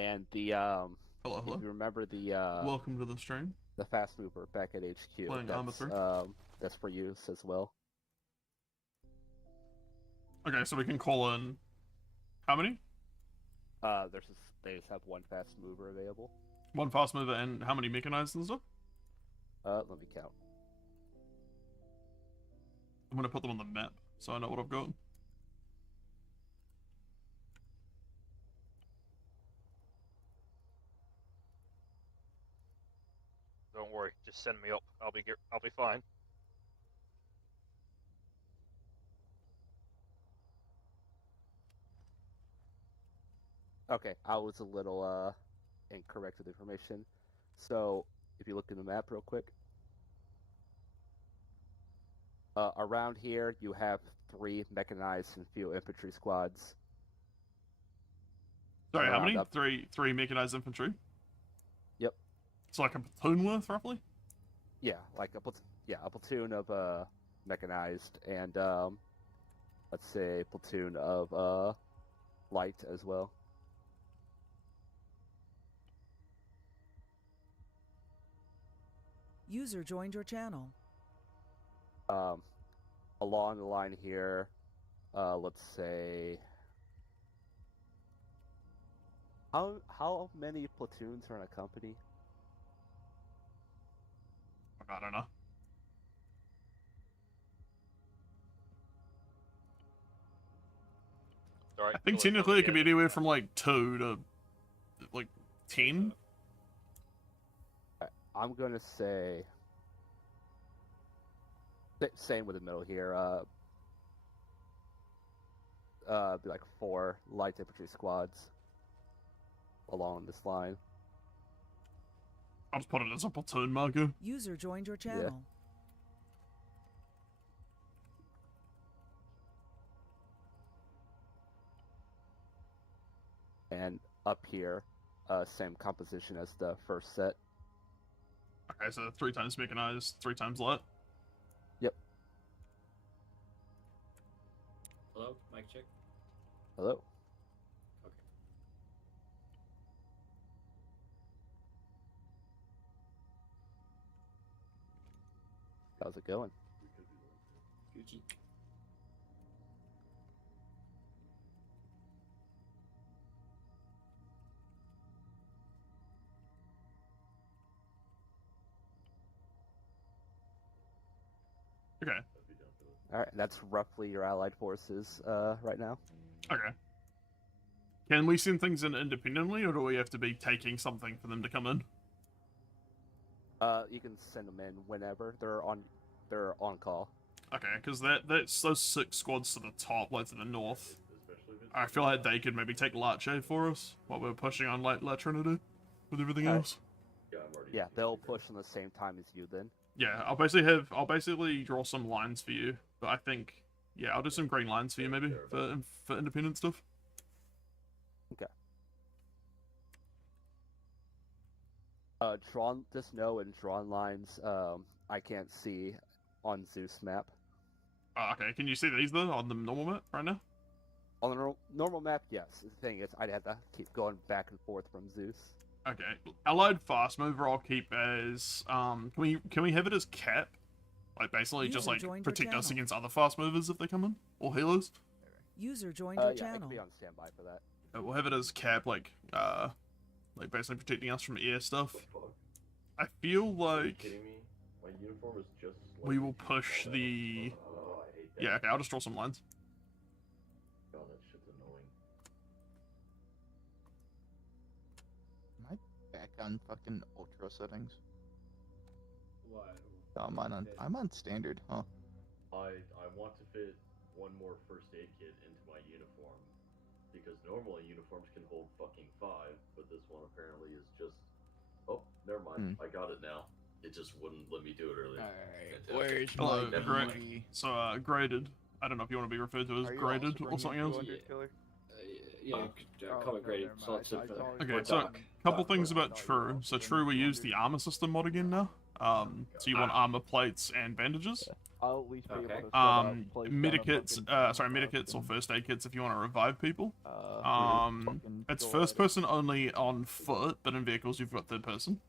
And the Hello, hello. if you remember the Welcome to the stream. the fast mover back at HQ, Playing Arma 3. that's for use as well. Okay, so we can call in how many? They just have one fast mover available. One fast mover and how many mechanized and stuff? Let me count. I'm gonna put them on the map so I know what I've got. Don't worry, just send me up. I'll be fine. Okay, I was a little incorrect with information. So if you look in the map real quick, around here you have 3 mechanized and few infantry squads. Sorry, how many? Three mechanized infantry? Yep. It's like a platoon worth, roughly? Yeah, like a platoon of mechanized and let's say a platoon of light as well. User joined your channel. Along the line here, let's say, how many platoons are in a company? I don't know. Sorry, I think technically it could be anywhere from like 2 to like 10. I'm gonna say same with the middle here. Be like 4 light infantry squads along this line. I'll just put it as a platoon marker. User joined your channel. Yeah. And up here, same composition as the first set. Okay, so 3 times mechanized, 3 times light. Yep. Hello, mic check. Hello. Okay. How's it going? Gucci. Okay. Alright, that's roughly your allied forces right now. Okay. Can we send things in independently, or do we have to be taking something for them to come in? You can send them in whenever they're on call. Okay, because that's those 6 squads to the top, like to the north. I feel like they could maybe take Lache for us while we're pushing on La Trinity with everything else. Yeah, they'll push on the same time as you then. Yeah, I'll basically draw some lines for you, but I think, yeah, I'll do some green lines for you maybe for independent stuff. Okay. Just know in drawn lines, I can't see on Zeus map. Okay, can you see these though on the normal map right now? On the normal map, yes. The thing is, I'd have to keep going back and forth from Zeus. Okay, allied fast mover I'll keep as can we have it as cap? Like basically just like protect us against other fast movers if they come in, or healers. User joined your Yeah, channel. I can be on standby for that. We'll have it as cap, like basically protecting us from air stuff. I feel like My uniform is just we will push the. Oh, I hate that. Yeah, okay, I'll just draw some lines. God, that shit's annoying. Am I back on fucking ultra settings? What? No, I'm on standard, huh? I want to fit one more first aid kit into my uniform. Because normally uniforms can hold fucking 5, but this one apparently is just... Oh, never mind. I got it now. It just wouldn't let me do it earlier. Alright, where's Hello, my great. Mugi? So graded. I don't know if you want to be referred to as Are you graded also or something else. bringing 200 killer? Comment graded. never mind. Selected for Okay, so a couple things about TRU. So TRU, we use the armor system mod again now. So you want armor plates and bandages. I'll at least be Okay. able to set up, place down a Medikits, fucking medikits or first aid kits if you want to revive people. fucking It's Goliath. first person only on foot, but in vehicles you've got third person.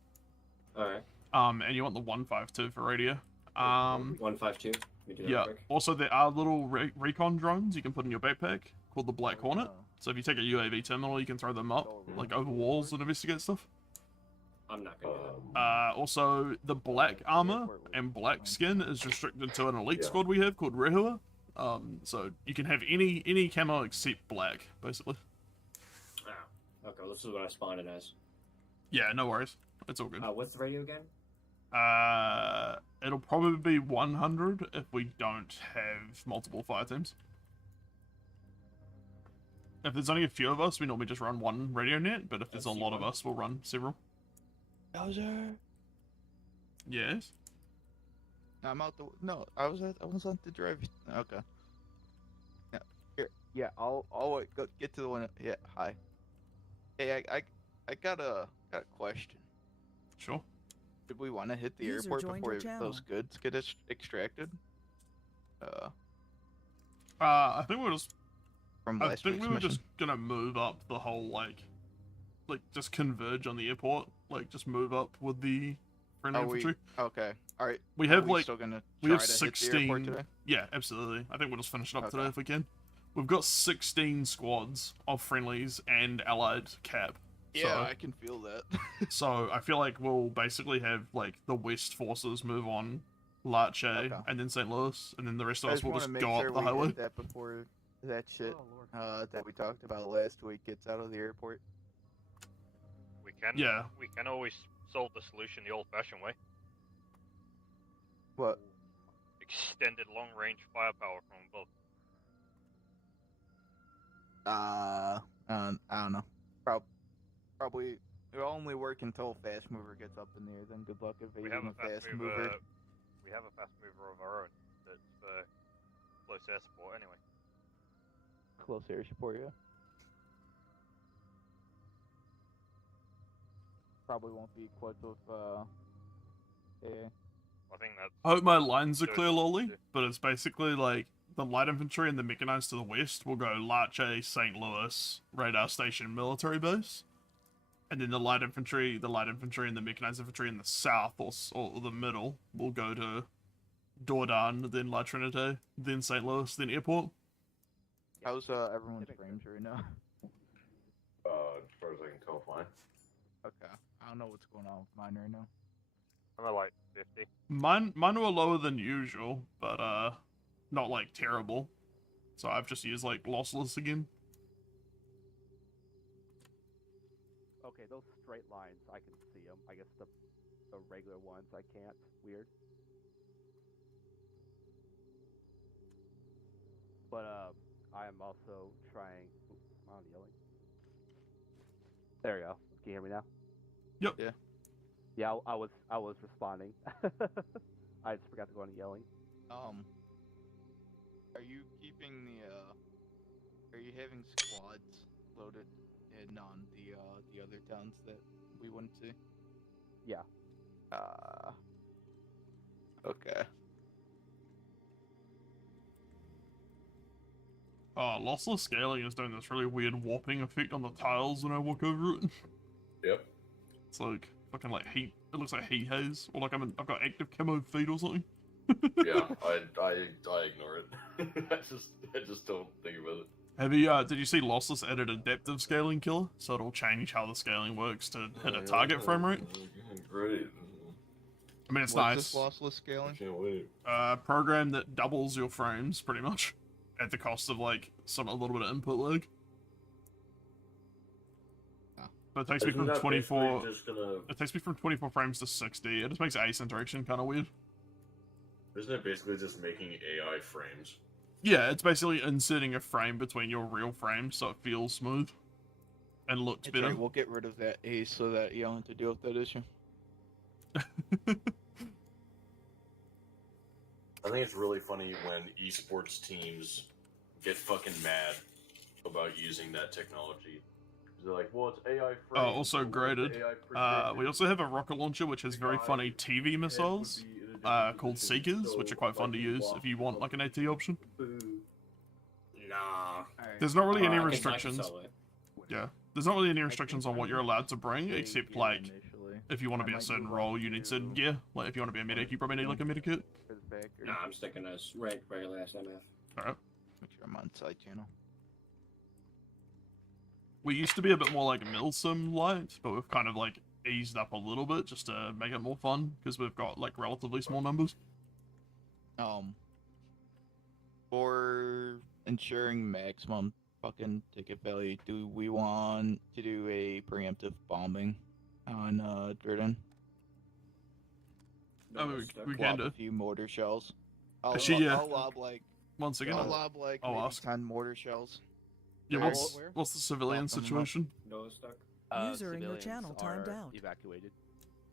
Alright. And you want the 152 for radio. 152. We do that Yeah. quick. Also, there are little recon drones you can put in your backpack called the Black Hornet. So if you take a UAV terminal, you can throw them up like over walls and investigate stuff. I'm not gonna do that. Also, the black armor and black skin is restricted to an elite squad we have called Rehua. So you can have any camo except black, basically. Ah, okay, well, this is what I spawned in as. Yeah, no worries. It's all good. What's the radio again? It'll probably be 100 if we don't have multiple fire teams. If there's only a few of us, we normally just run one radio net, but if there's a lot of us, we'll run several. Bowser. Yes? I'm out the. No, I was on the drive. Okay. Yeah. Here. Yeah. I'll wait, go get to the one. Yeah. Hi. Hey, I got a question. Sure. Did we want to hit the User airport joined before your channel. those goods get extracted? I think we're just. From I last think week's we were mission. just gonna move up the whole like just converge on the airport, like just move up with the friendly Are we infantry. okay? All right. We have Are we like still gonna we try have to hit the airport 16. today? Yeah, absolutely. I think we'll just finish it up today Okay. if we can. We've got 16 squads of friendlies and allied cap. Yeah, I can feel that. So I feel like we'll basically have like the West forces move on Larche Okay. and then St. Louis, and then the rest of I us just will want just to make go sure up the we highway. hit that before that shit Oh, that we talked about last week gets out of the airport. We can always solve the solution the old-fashioned way. What? Extended long-range firepower from above. I don't know. Probably it'll only work until fast mover gets up in there. Then good luck We have evading a a fast mover. We have a fast mover of our own that's close air support anyway. Close air support, yeah. Probably won't be equipped with yeah. I think that's I hope my lines are Good. clear, Lolly, but it's basically like the light infantry and the mechanized to the west will go Larche, St. Louis, radar station, military base. And then the light infantry and the mechanized infantry in the south or the middle will go to Dordan, then La Trinite, then St. Louis, then airport. How's everyone's frames right now? As far as I can tell, fine. Okay. I don't know what's going on with mine right now. I'm at like 50. Mine were lower than usual, but not like terrible. So I've just used like lossless again. Okay, those straight lines, I can see them. I guess the regular ones, I can't. Weird. But I am also trying. Oops, I'm on yelling. There we go. Can you hear me now? Yep. Yeah. Yeah, I was responding. I just forgot to go on yelling. Are you keeping the are you having squads loaded in on the other towns that we went to? Yeah. Okay. Lossless scaling is doing this really weird warping effect on the tiles when I walk over it. Yep. It's like fucking like heat. It looks like heat haze, or like I've got active camo feed or something. Yeah, I ignore it. I just don't think about it. Have you did you see Lossless added adaptive scaling killer? So it'll change how the scaling works to hit a target frame rate. Great. I mean, it's What's nice. this lossless scaling? Can't wait. Program that doubles your frames pretty much at the cost of like a little bit of input lag. But it takes me Isn't from that 24. basically just gonna? It takes me from 24 frames to 60. It just makes ace interaction kind of weird. Isn't it basically just making AI frames? Yeah, it's basically inserting a frame between your real frames so it feels smooth and looks It's better. alright, we'll get rid of that ace so that you don't have to deal with that issue. I think it's really funny when esports teams get fucking mad about using that technology. They're like, well, it's AI free. Also graded. We also have a rocket launcher which has very funny TV missiles called Seekers, which are quite fun to use if you want like an AT option. Nah. There's not really any I can restrictions. sell it. Yeah, there's not really any restrictions on what you're allowed to bring, except like Initially. if you want to be a certain role, you need certain gear. Like if you want to be a medic, you probably need like a medikit. Nah, I'm sticking as regular ass MF. Alright. Make sure I'm on side channel. We used to be a bit more like Milsim light, but we've kind of like eased up a little bit just to make it more fun because we've got like relatively small numbers. For ensuring maximum fucking ticket value, do we want to do a preemptive bombing on Durden? I mean, we can Lob do. a few mortar shells. I'll, Actually, yeah. I'll lob like Once again, I'll lob like I'll maybe ask. 10 mortar shells. yeah, Where? what's the civilian Lock them up. situation? No stuck. User in your Civilians channel timed are out. Evacuated.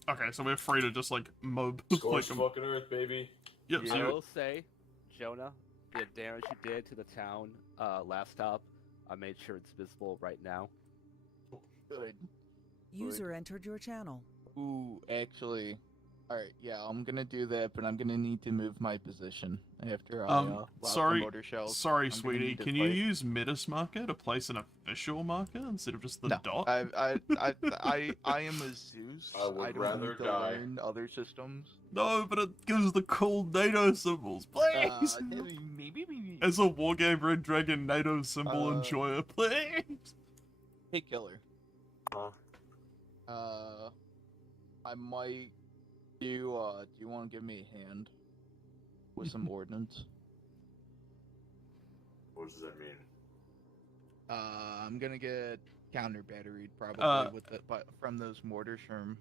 Okay, so we're free to just like mob. Scorched like, fucking earth, baby. yep, I so will say, Jonah, the damage you did to the town last stop, I made sure it's visible right now. Good. User entered your channel. Ooh, actually, alright, yeah, I'm gonna do that, but I'm gonna need to move my position after I lob sorry- the mortar shells. sorry, I'm gonna sweetie. need to Can you fight. use Metis marker to place an official marker instead of just the No, dot? I am a Zeus. I would don't rather need to die. learn other systems. No, but it gives the cool NATO symbols, please. Maybe. As a Wargame Red Dragon NATO symbol Uh, enjoyer, please. Hey, killer. Huh? I might. Do you want to give me a hand with some ordnance? What does that mean? I'm gonna get counter batteried probably with the from those mortars from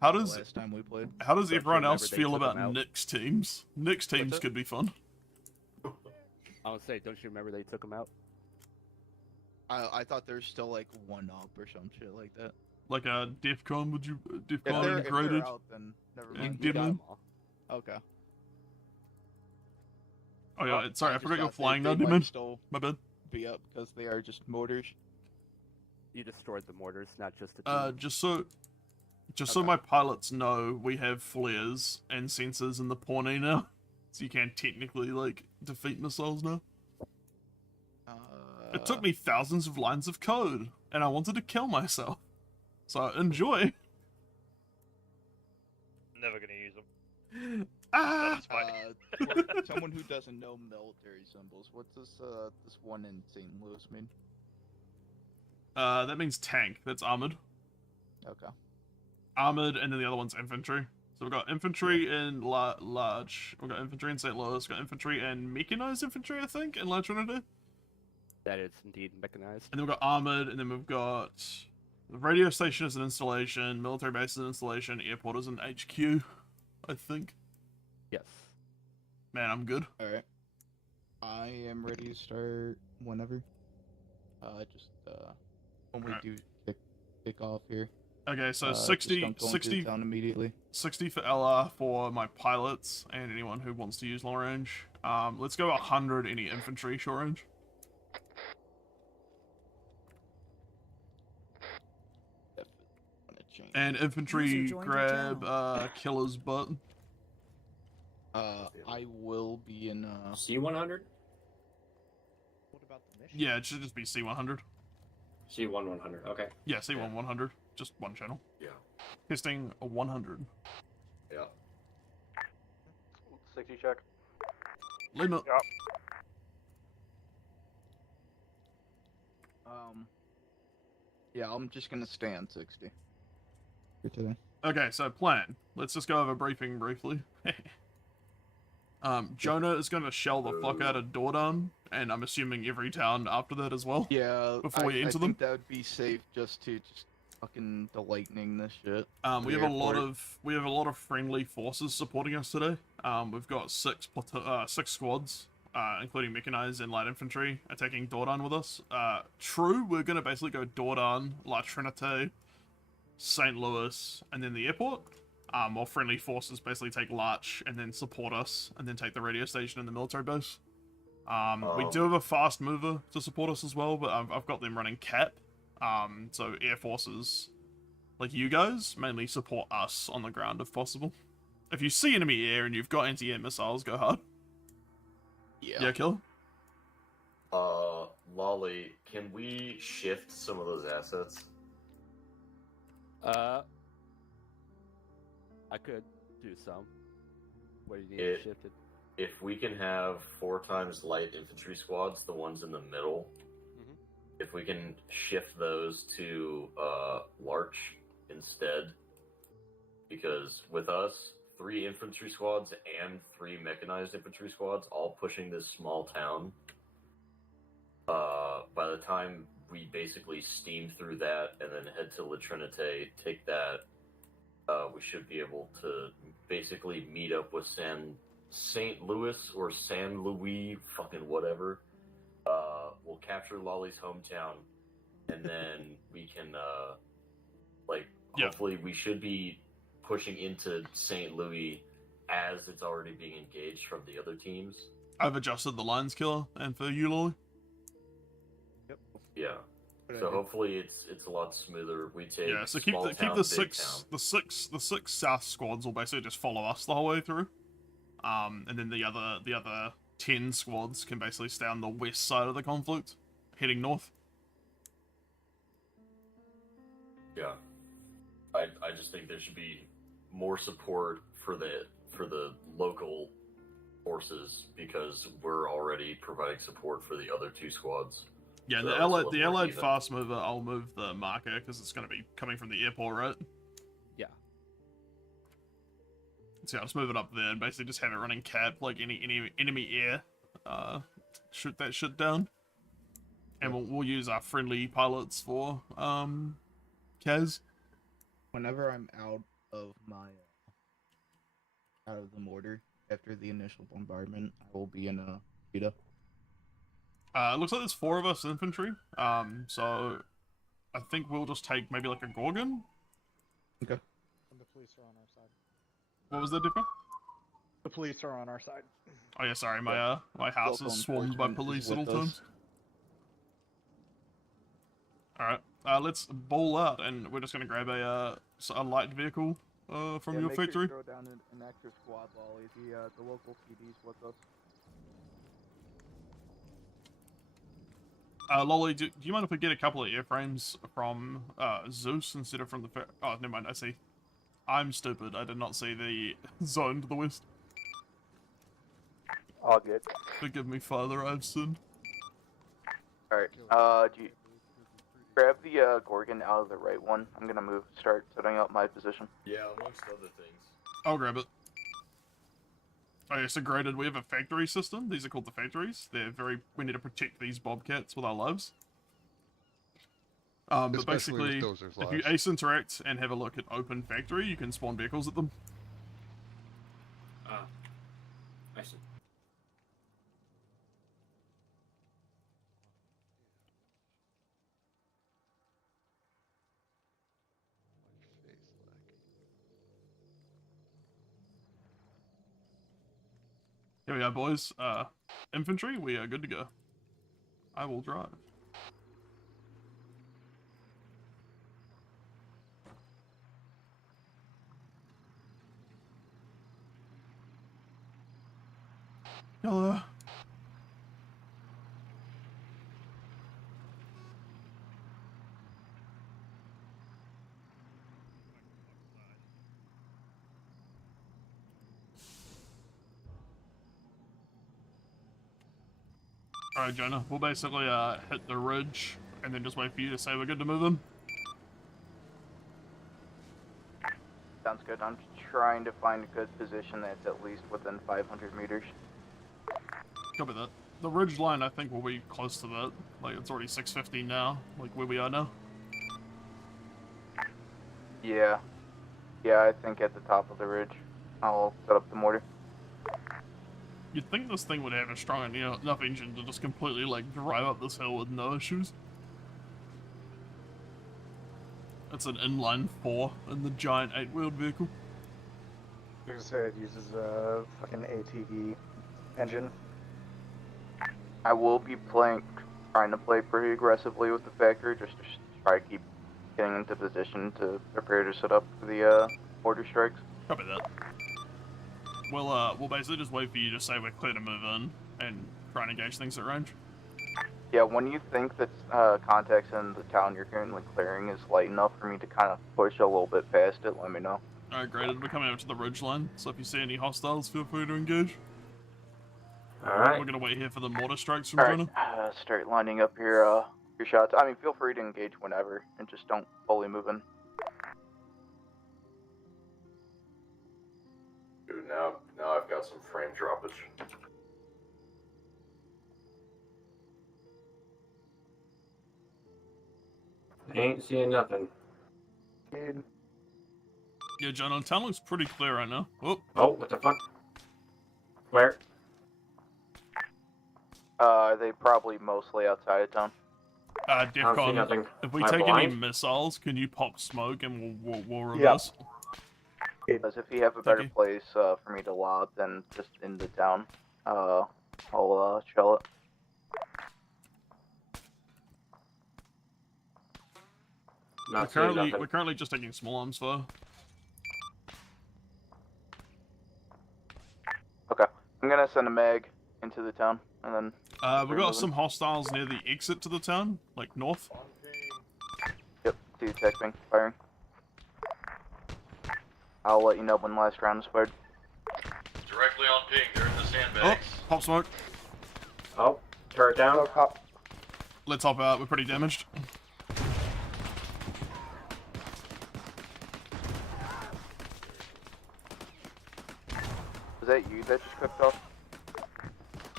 How the does last time we played. how does Don't you everyone else remember they feel took 'em about out? Nick's teams? Nick's teams that? could be fun. I would say, don't you remember they took him out? I thought there's still like one up or some shit like that. Like a DEFCON, would you If DEFCON they're graded? out, then never Yeah, mind. He got Demon. 'em all. Okay. Oh yeah, sorry, I just forgot you're thought flying now, they might Demon. still My bad. be up because they are just mortars. You destroyed the mortars, not just the team. Just so Okay. my pilots know, we have flares and sensors in the Pawnee now, so you can technically like defeat missiles now. It took me thousands of lines of code, and I wanted to kill myself. So enjoy. Never gonna use them. Ah! That's fine. For someone who doesn't know military symbols, what's this this one in St. Louis mean? That means tank. That's armored. Okay. Armored, and then the other one's infantry. So we've got infantry in large. We've got infantry in St. Louis. We've got infantry and mechanized infantry, I think, in La Trinidad. That is indeed mechanized. And then we've got armored, and then we've got the radio station as an installation, military base as an installation, airport as an HQ, I think. Yes. Man, I'm good. Alright. I am ready to start whenever. Just when we Alright. do kick off here. Okay, so Just 60, don't go into 60, town immediately. 60 for LR for my pilots and anyone who wants to use long range. Let's go 100 any infantry short range. And infantry User joined your grab killer's butt. I will be in C100? What about the mission? Yeah, it should just be C100. C1 100. Okay. Yeah, C1 100. Just one channel. Yeah. Testing a 100. Yeah. 60 check. Limit. Yep. Yeah, I'm just gonna stay on 60 for today. Okay, so plan. Let's just go over briefing briefly. Jonah is going to shell the fuck out of Dordan, and I'm assuming every town after that as well. Yeah, Before we I enter think that would be safe just to fucking delightening this shit. We The have a lot airport. of friendly forces supporting us today. We've got six squads, including mechanized and light infantry, attacking Dordan with us. TRU, we're gonna basically go Dordan, La Trinité, St. Louis, and then the airport. While friendly forces basically take Larch and then support us, and then take the radio station and the military base. We do have a fast mover to support us as well, but I've got them running Cap. So air forces, like you guys, mainly support us on the ground if possible. If you see enemy air and you've got anti-air missiles, go hard. Yeah, kill. Lolly, can we shift some of those assets? I could do some. What do you need shifted? If we can have 4 times light infantry squads, the ones in the middle, if we can shift those to Larch instead, because with us, 3 infantry squads and 3 mechanized infantry squads all pushing this small town, by the time we basically steam through that and then head to La Trinite, take that, we should be able to basically meet up with St. Louis or San Luis, fucking whatever. We'll capture Lolly's hometown, and then we can, hopefully we should be pushing into St. Louis as it's already being engaged from the other teams. I've adjusted the lines, Killer, and for you, Lolly. Yep. Yeah. So hopefully it's a lot smoother. We take so keep the six south squads will basically just follow us the whole way through, and then the other 10 squads can basically stay on the west side of the conflict, heading north. Yeah, I just think there should be more support for the local forces because we're already providing support for the other 2 squads. Yeah, So the Allied fast mover, I'll move the marker because it's going to be coming from the airport, right? Yeah. So I'll just move it up there and basically just have it running cap, like any enemy air, shoot that shit down. And we'll use our friendly pilots for, Kaz. Whenever I'm out of the mortar after the initial bombardment, I will be in a beta. It looks like there's 4 of us infantry, so I think we'll just take maybe like a Gorgon. Okay. And the police are on our side. What was that different? The police are on our side. Oh yeah, sorry, my house is swarmed by police at all times. Alright, let's ball out, and we're just gonna grab a light vehicle from your factory. Sure you throw down an extra squad, Lolly. The local PD's with us. Lolly, do you mind if we get a couple of airframes from Zeus instead of from the... Oh, never mind, I see. I'm stupid. I did not see the zone to the west. All good. Forgive me, Father, I've sinned. Alright, do you grab the Gorgon out of the right one? I'm gonna start setting up my position. Yeah, amongst other things. I'll grab it. Oh yeah, so graded, we have a factory system. These are called the factories. We need to protect these bobcats with our lives. But basically, if you ace interact and have a look at open factory, you can spawn vehicles at them. I see. Here we are, boys. Infantry, we are good to go. I will drive. Hello. Alright, Jonah, we'll basically hit the ridge and then just wait for you to say we're good to move in. Sounds good. I'm trying to find a good position that's at least within 500 meters. Copy that. The ridge line, I think, will be close to that. Like, it's already 650 now, like where we are now. Yeah. Yeah, I think at the top of the ridge. I'll set up the mortar. You'd think this thing would have a strong enough engine to just completely, like, drive up this hill with no issues. It's an inline 4 in the giant 8-wheeled vehicle. You're gonna say it uses a fucking ATV engine. I will be trying to play pretty aggressively with the factory just to probably keep getting into position to prepare to set up for the order strikes. Copy that. We'll basically just wait for you to say we're clear to move in and try and engage things at range. Yeah, when you think that contacts in the town you're currently clearing is light enough for me to kind of push a little bit past it, let me know. Alright, great. We're coming over to the ridge line, so if you see any hostiles, feel free to engage. Alright. We're gonna wait here for the mortar strikes from Alright, Jonah. start lining up your shots. I mean, feel free to engage whenever, and just don't fully move in. Dude, now I've got some frame droppage. Ain't seeing nothing. Yeah, Jonah, the town looks pretty clear right now. Oh, what the fuck? Where? They probably mostly outside of town. I don't see DEFCON, nothing. if we Am I take any blind? missiles, can you pop smoke and we'll reverse? Because if you have a better place for me to lob than just in the town, I'll shell it. We're currently just taking small arms fire. Okay, I'm gonna send a mag into the town, and then... We got some hostiles near the exit to the town, like north. Yep, see the tech thing firing. I'll let you know when last round is fired. Directly on ping, they're in the sandbags. Oh, pop smoke. Oh, turret down. Let's hop out, we're pretty damaged. Was that you that just cooked off?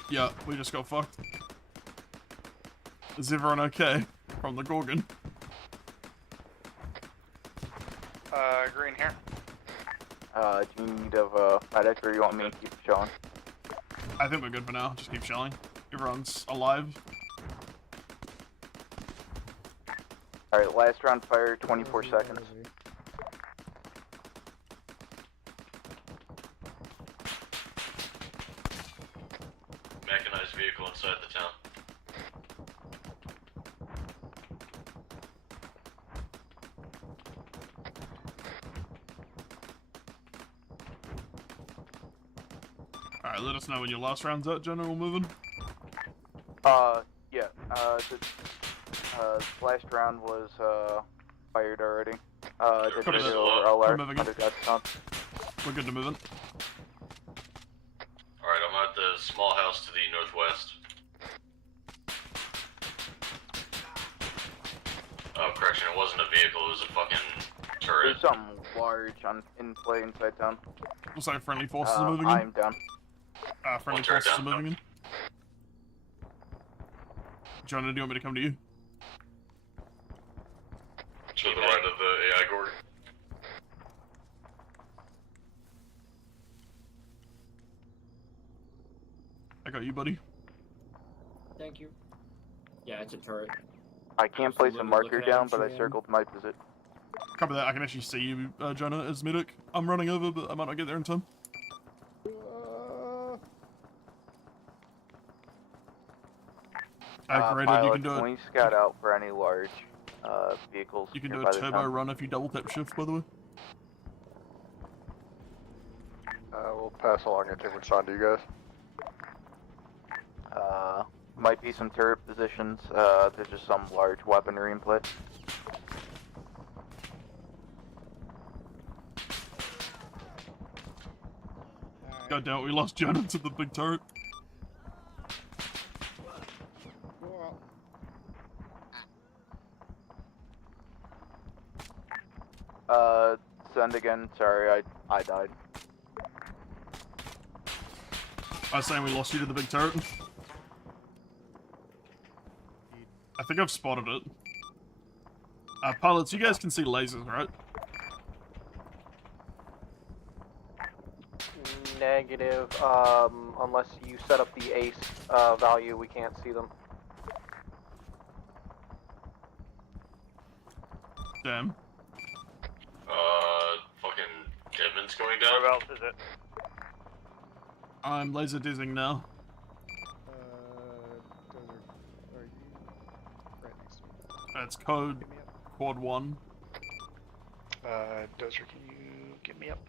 Yeah, we just got fucked. Is everyone okay from the Gorgon? Green here. Do you need a medic, or you want me to keep showing? I think we're good for now, just keep shelling. Everyone's alive. Alright, last round fire, 24 seconds. Mechanized vehicle inside the town. Alright, let us know when your last round's out, General moving. Yeah, last round was, fired already. Just Copy made that. it over LR, We're moving in. under Godstone. We're good to move in. Alright, I'm at the small house to the northwest. Oh, correction, it wasn't a vehicle, it was a fucking turret. There's something large in play inside town. Looks like friendly forces are moving in. I'm down. Friendly One turret forces are down. moving in. Jonah, do you want me to come to you? To the right of the AI Gorg. I got you, buddy. Thank you. Yeah, it's a turret. I can't place a Absolutely marker looking at down, it, but I Tran. circled my position. Copy that, I can actually see you, Jonah, as medic. I'm running over, but I might not get there in time. Graded, you Pilot, can do can it. we scout out for any large vehicles? You can do nearby a the turbo town? run if you double tap shift, by the way. We'll pass along and take respond to you guys. Might be some turret positions. There's just some large weaponry in play. God damn it, we lost Jonah to the big turret. Send again. Sorry, I died. I was saying we lost you to the big turret. I think I've spotted it. Pilots, you guys can see lasers, right? Negative. Unless you set up the ace value, we can't see them. Damn. Fucking Demon's going down. Whereabouts is it? I'm laser dizzing now. Are you right next to me? That's code quad 1. Dozer, can you get me up?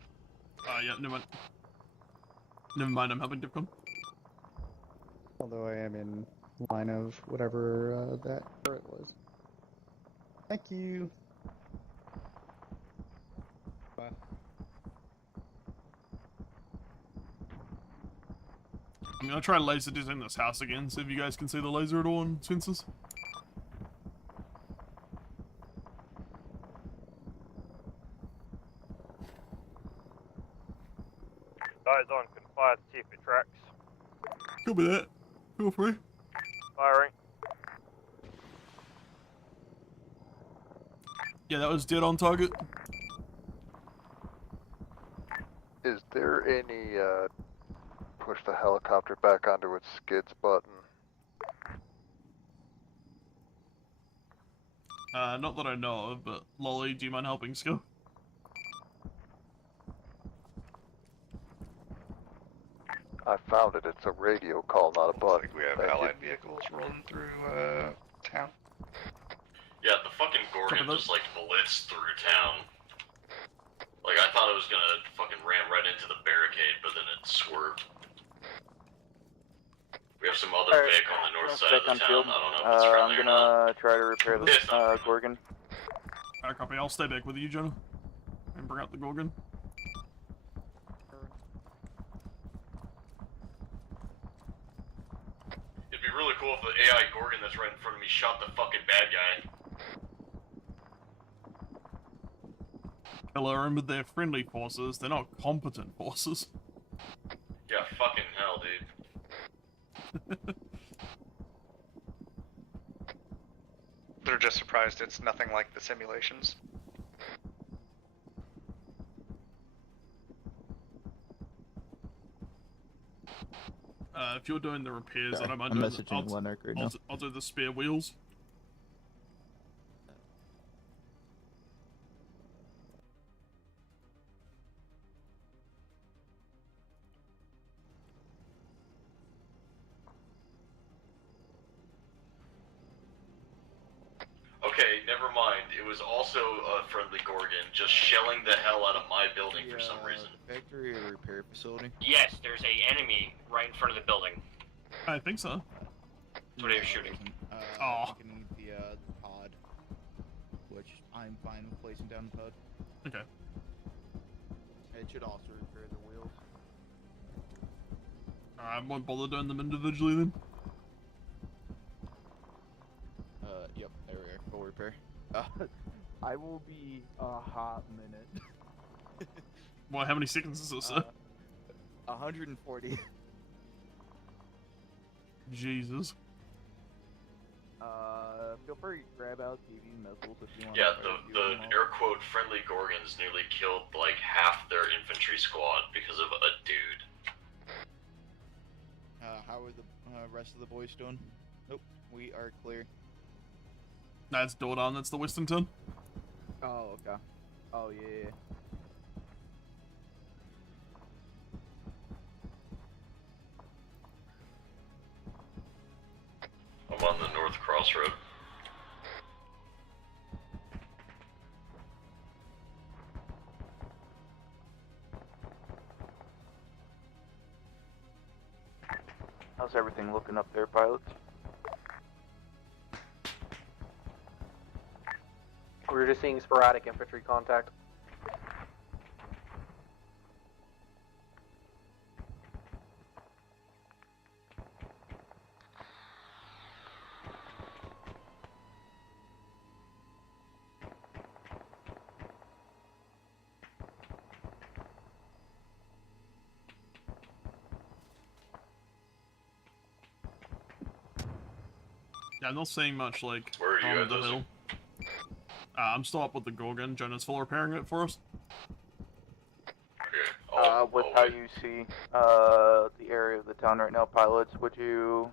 Yeah, never mind. Never mind, I'm helping Dipcon. Although I am in line of whatever that turret was. Thank you. Bye. I'm gonna try laser design this house again, see if you guys can see the laser at all in Spencer's. Eyes on, can fire to see if it tracks. Copy that. Feel free. Firing. Yeah, that was dead on target. Is there any, push the helicopter back onto its skids button? Not that I know of, but Lolly, do you mind helping Skill? I found it. It's a radio call, not a button. We have allied vehicles rolling through town. Yeah, the fucking Gorgon just like blitzed through town. Like I thought it was gonna fucking ram right into the barricade, but then it swerved. We have some other vehicle on the north side of the town. I don't know if it's friendly or not. I'm gonna try to repair this Gorgon. Alright, copy. I'll stay back with you, Jonah. And bring out the Gorgon. It'd be really cool if the AI Gorgon that's right in front of me shot the fucking bad guy. Hello, remember they're friendly forces, they're not competent forces. Yeah, fucking hell, dude. They're just surprised it's nothing like the simulations. If you're doing the repairs, I don't mind I'm doing messaging Leonard right now. I'll do the spare wheels. Okay, never mind. It was also a friendly Gorgon just shelling the hell out of my building for some reason. Factory or repair facility? Yes, there's a enemy right in front of the building. I think so. That's what he was shooting. I think it needs the pod, which I'm fine with placing down the pod. Okay. It should also repair the wheels. I won't bother doing them individually then. Yep, there we are. Full repair. I will be a hot minute. Well, how many seconds is this, sir? 140. Jesus. Feel free to grab out TV missiles if you want. Yeah, the air quote friendly Gorgons nearly killed like half their infantry squad because of a dude. How are the rest of the boys doing? Nope, we are clear. That's Dordan, that's the Westonton. Oh, okay. Oh, yeah. I'm on the north crossroad. How's everything looking up there, pilots? We're just seeing sporadic infantry contact. Yeah, I'm not seeing much, like, Where are you on at, the Dozer? hill. I'm still up with the Gorgon. Jonah's full repairing it for us. Okay. With how you see the area of the town right now, pilots, would you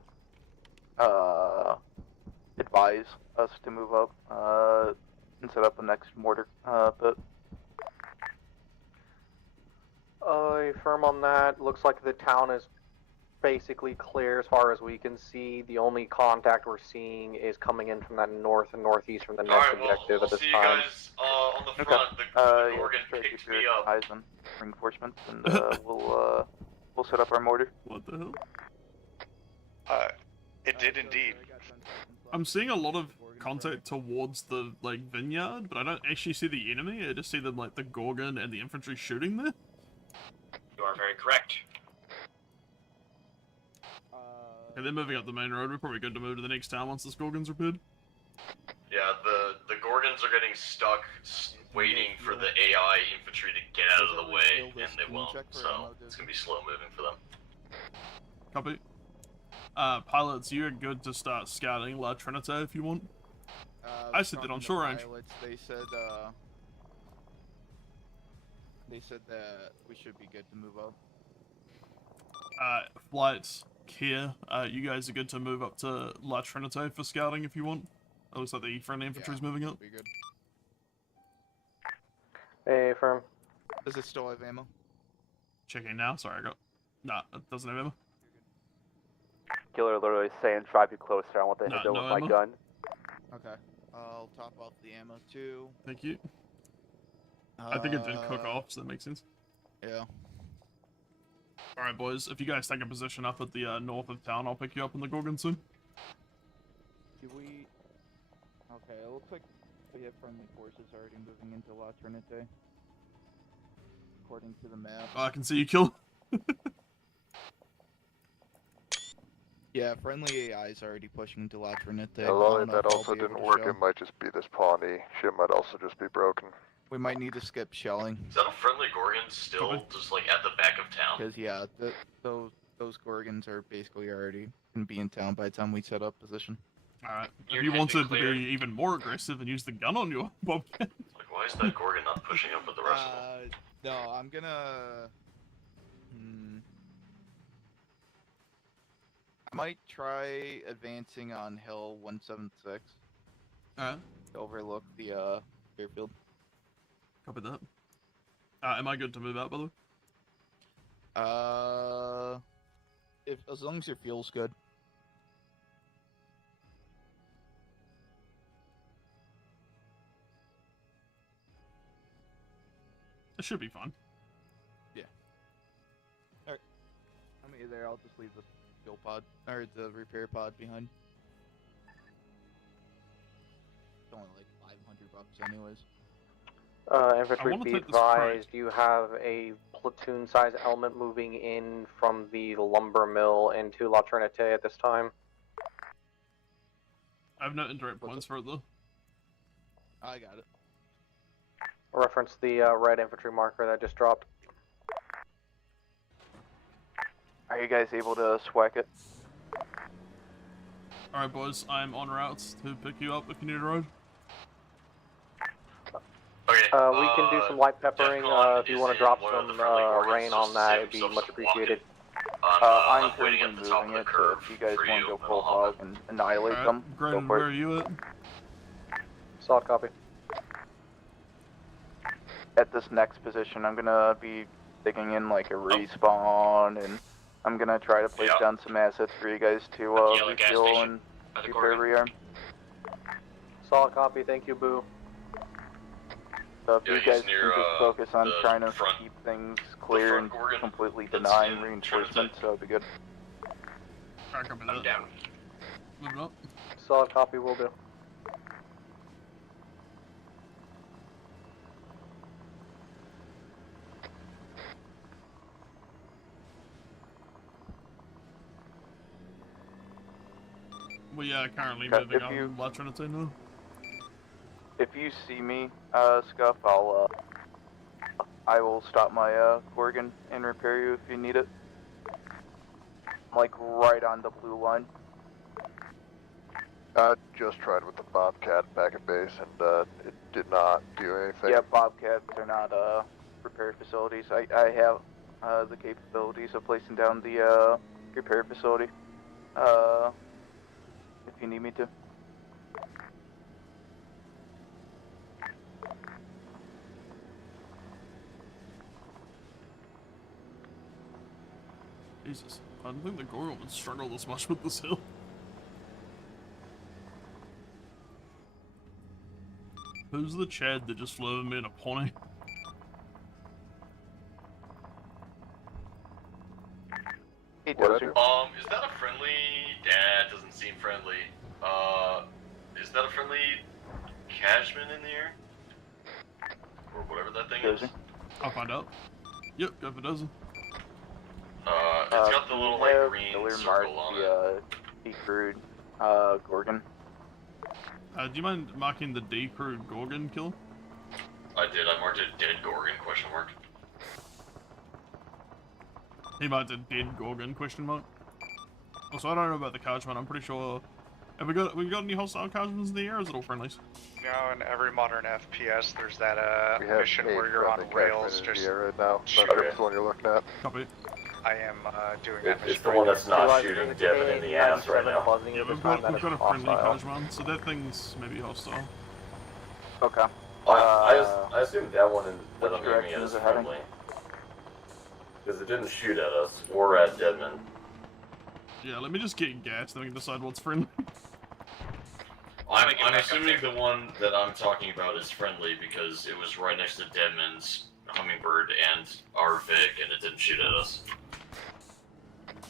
advise us to move up and set up the next mortar pit? Firm on that. Looks like the town is basically clear as far as we can see. The only contact we're seeing is coming in from that north and northeast from the next objective at this time. On the Okay. front. The Yeah, Gorgon just try to picked keep me your up. eyes on reinforcements, and we'll set up our mortar. What the hell? It did indeed. I'm seeing a lot of contact towards the vineyard, but I don't actually see the enemy. I just see them the Gorgon and the infantry shooting there. You are very correct. Okay, they're moving up the main road. We're probably good to move to the next town once this Gorgon's repaired. Yeah, the Gorgons are getting stuck waiting for the AI infantry to get out of the way, and they won't, so it's gonna be slow moving for them. Copy. Pilots, you're good to start scouting La Trinité if you want. I said that on short range. Pilots, they said that we should be good to move up. Flights, Kia, you guys are good to move up to La Trinité for scouting if you want. It looks like the friendly infantry's moving up. Be good. Hey, firm. Does it still have ammo? Checking now. Sorry, I got. Nah, it doesn't have ammo. Killer literally saying, "Drive you closer. I want to hit them no with my ammo? gun." Okay. I'll top off the ammo too. Thank you. I think it did cook off, so that makes sense. Yeah. Alright, boys, if you guys take a position up at the north of town, I'll pick you up in the Gorgon soon. Do we... Okay, it looks like we have friendly forces already moving into La Trinité. According to the map. Oh, I can see you kill. Yeah, friendly AI is already pushing into La Trinité. Hello, if that also didn't work, it might just be this Pawnee. Shit might also just be broken. We might need to skip shelling. Is that a friendly Gorgon still just at the back of town? Because yeah, those Gorgons are basically already gonna be in town by the time we set up position. Alright, if you wanted to be even more aggressive and use the gun on your Bobcat. Why is that Gorgon not pushing up with the rest of them? No, I'm gonna... I might try advancing on Hill 176. Alright. To overlook the airfield. Copy that. Am I good to move out, by the way? As long as your fuel's good. It should be fun. Yeah. Alright. I'm either there, I'll just leave the fuel pod, or the repair pod behind. It's only like $500 anyways. Infantry, be advised, you have a platoon-sized element moving in from the lumber mill into La Trinité at this time. I have no indirect points for it, though. I got it. Reference the red infantry marker that just dropped. Are you guys able to swack it? Alright, boys, I'm en route to pick you up if you need a ride. We can do some light peppering if you want to drop some rain on that. It'd be much appreciated. I'm currently moving it, so if you guys want to go full hog and annihilate them, go for where it. are you at? Solid copy. At this next position, I'm gonna be digging in like a respawn, and I'm gonna try to place down some assets for you guys to refuel and repair rearm. Solid copy, thank you, Boo. So if you guys can just focus on trying to keep things clear and completely denying reinforcements, that would be good. Alright, copy that. Down. Moving up. Solid copy, will do. We are currently moving on La Trinité now. If you see me, Scuff, I will stop my Gorgon and repair you if you need it. I'm like right on the blue line. I just tried with the Bobcat back at base, and it did not do anything. Yeah, Bobcats are not repair facilities. I have the capabilities of placing down the repair facility. If you need me to. Jesus. I don't think the Gorgon would struggle this much with this hill. Who's the Chad that just flew me in a pony? Hey, Dozer. Is that a friendly? Yeah, it doesn't seem friendly. Is that a friendly Cashman in the air? Or whatever that thing is? I'll find out. Yep, go for Dozer. It's got the little, like, green circle on it. Decrewed, Gorgon. Do you mind marking the decrewed Gorgon killer? I did, I marked it dead Gorgon, question mark. He marked a dead Gorgon, question mark. Also, I don't know about the Carchman, I'm pretty sure... Have we got any hostile Carchmans in the air, or is it all friendlies? No, in every modern FPS, there's that mission where you're on friendly rails, Cashman in just the air right now. Not shoot sure if it. it's the one you're looking at. Copy. I am doing that It's mission. the one that's not Realize shooting there's a Devin in the ass right now. buzzing Yeah, at we've this time got that a is friendly hostile. Carchman, so that thing's maybe hostile. Okay. I assumed that one that which I'm aiming direction at is is it heading? friendly. Because it didn't shoot at us or at Deadman. Yeah, let me just get gas, then we can decide what's friendly. I'm assuming the one that I'm talking about is friendly because it was right next to Deadman's Hummingbird and our Vic, and it didn't shoot at us.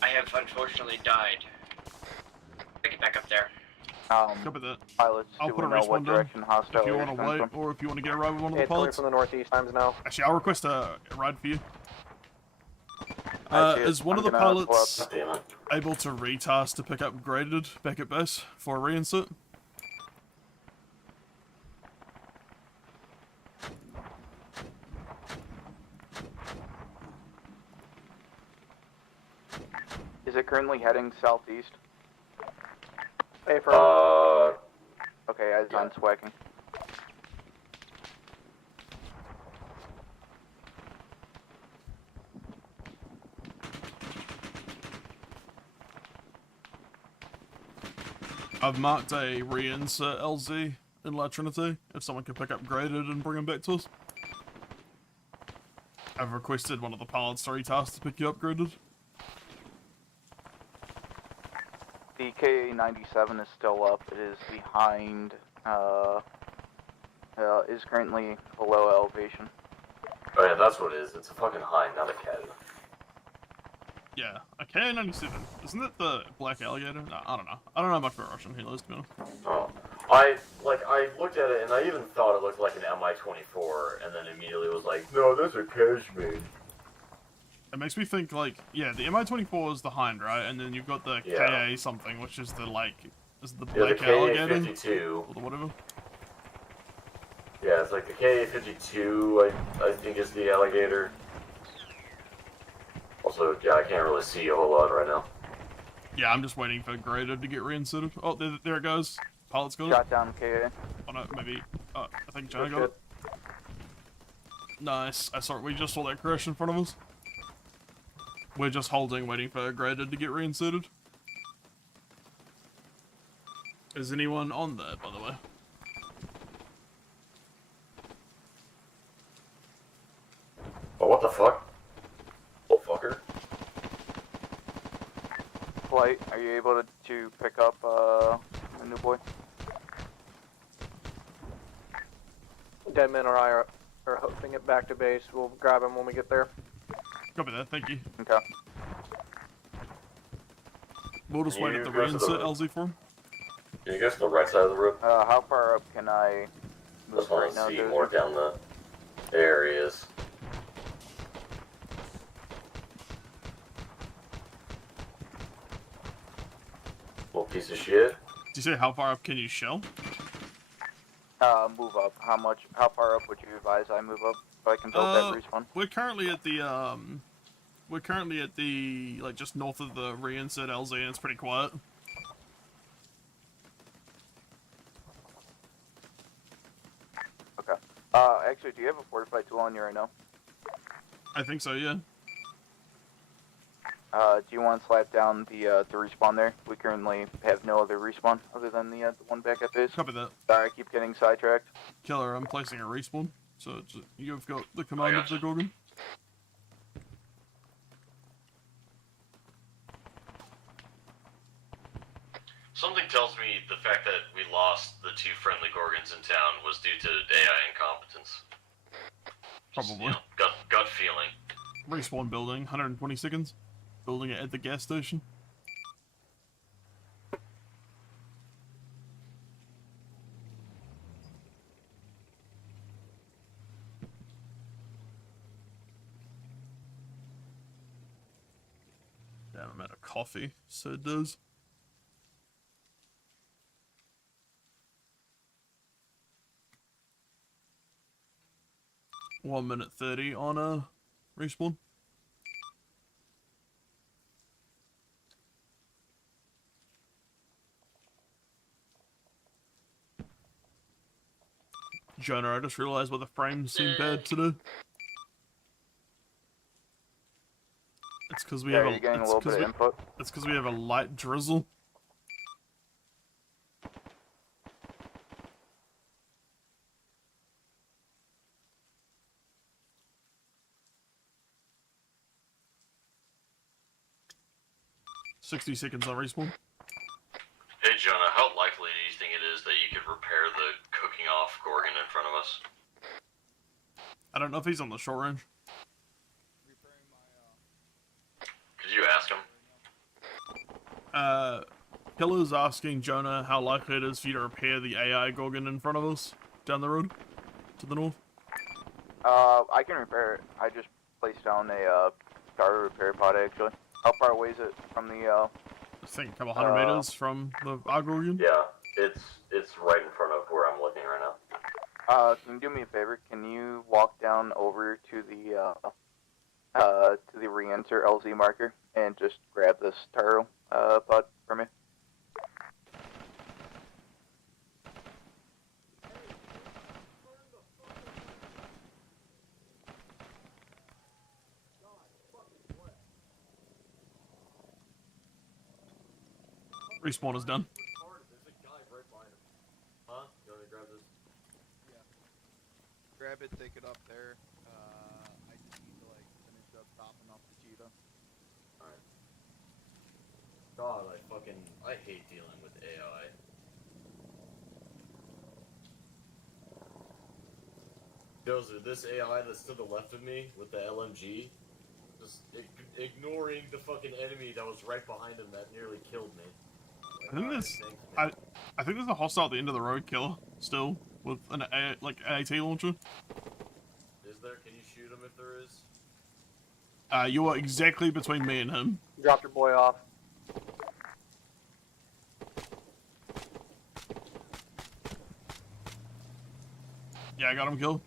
I have unfortunately died. Pick it back up there. Copy that. Pilots, I'll do put a we know respawn what down. direction hostile If you is want to coming wait, from? or if you want to get a ride with one of the It's coming pilots. from the northeast times now. Actually, I'll request a ride for you. I see it. Is one of I'm the gonna pull pilots up. able to retask to pick up graded back at base for a reinsert? Is it currently heading southeast? Hey, for Okay, eyes on swacking. I've marked a reinsert LZ in La Trinity, if someone can pick up graded and bring them back to us. I've requested one of the pilots to retask to pick you up graded. The KA-97 is still up. It is behind, is currently below elevation. Oh yeah, that's what it is. It's a fucking hind, not a cat. Yeah, a K-97. Isn't it the black alligator? No, I don't know. I don't know much about Russian healers, to be honest. Oh. I looked at it and I even thought it looked like an Mi-24, and then immediately was like, no, that's a Cashman. It makes me think, like, yeah, the Mi-24 is the hind, right? And then you've got the Yeah. KA something, which is the, like, is the Yeah, black the alligator? KA-52. Or the whatever. Yeah, it's like the KA-52, I think is the alligator. Also, yeah, I can't really see a whole lot right now. Yeah, I'm just waiting for graded to get reinserted. Oh, there it goes. Pilot's got it. Shot down KA. Oh no, maybe. Oh, I think Jonah got it. Nice. We just saw that crash in front of us. We're just holding, waiting for graded to get reinserted. Is anyone on there, by the way? Oh, what the fuck? Little fucker. Flight, are you able to pick up, a new boy? Deadman or I are hosting it back to base. We'll grab him when we get there. Copy that, thank you. Okay. We'll just wait You at the go to the- reinsert LZ for him. Can you go to the right side of the room? How far up can I move Just want right now, to see Dozer? more down the... There he is. Little piece of shit. Did you say how far up can you shell? Move up. How far up would you advise I move up so I can build that respawn? We're currently at the, like, just north of the reinsert LZ, and it's pretty quiet. Okay. Actually, do you have a fortified tool on you right now? I think so, yeah. Do you want to slap down the respawn there? We currently have no other respawn other than the one back at base. Copy that. Sorry, I keep getting sidetracked. Killer, I'm placing a respawn, so you've got the command of the Gorgon. Something tells me the fact that we lost the 2 friendly Gorgons in town was due to AI incompetence. Probably. You know, gut feeling. Respawn building, 120 seconds. Building it at the gas station. Damn, I'm out of coffee, so it does. One minute 30 on a respawn. Jonah, I just realized why the frames seem bad today. It's because we have you're getting a little bit of input. It's because we have a light drizzle. "60 seconds on respawn." Hey Jonah, how likely do you think it is that you could repair the cooking off Gorgon in front of us? I don't know if he's on the short range. Could you ask him? Killer's asking Jonah how likely it is for you to repair the AI Gorgon in front of us down the road to the north. I can repair it. I just placed down a starter repair pod actually. How far away is it from the I think a couple hundred meters from the Gorgon. Yeah, it's right in front of where I'm looking right now. Can you do me a favor? Can you walk down over to the re-enter LZ marker and just grab this TRU pod from me? Respawn is done. Huh? You wanna grab this? Yeah. Grab it, take it up there. I just need to like finish up topping off the cheetah. Alright. God, I hate dealing with AI. Dozer, this AI that's to the left of me with the LMG, just ignoring the fucking enemy that was right behind him that nearly killed me. I think there's a hostile at the end of the road, Killer, still, with an AT launcher. Is there? Can you shoot him if there is? You are exactly between me and him. Drop your boy off. Yeah, I got him killed.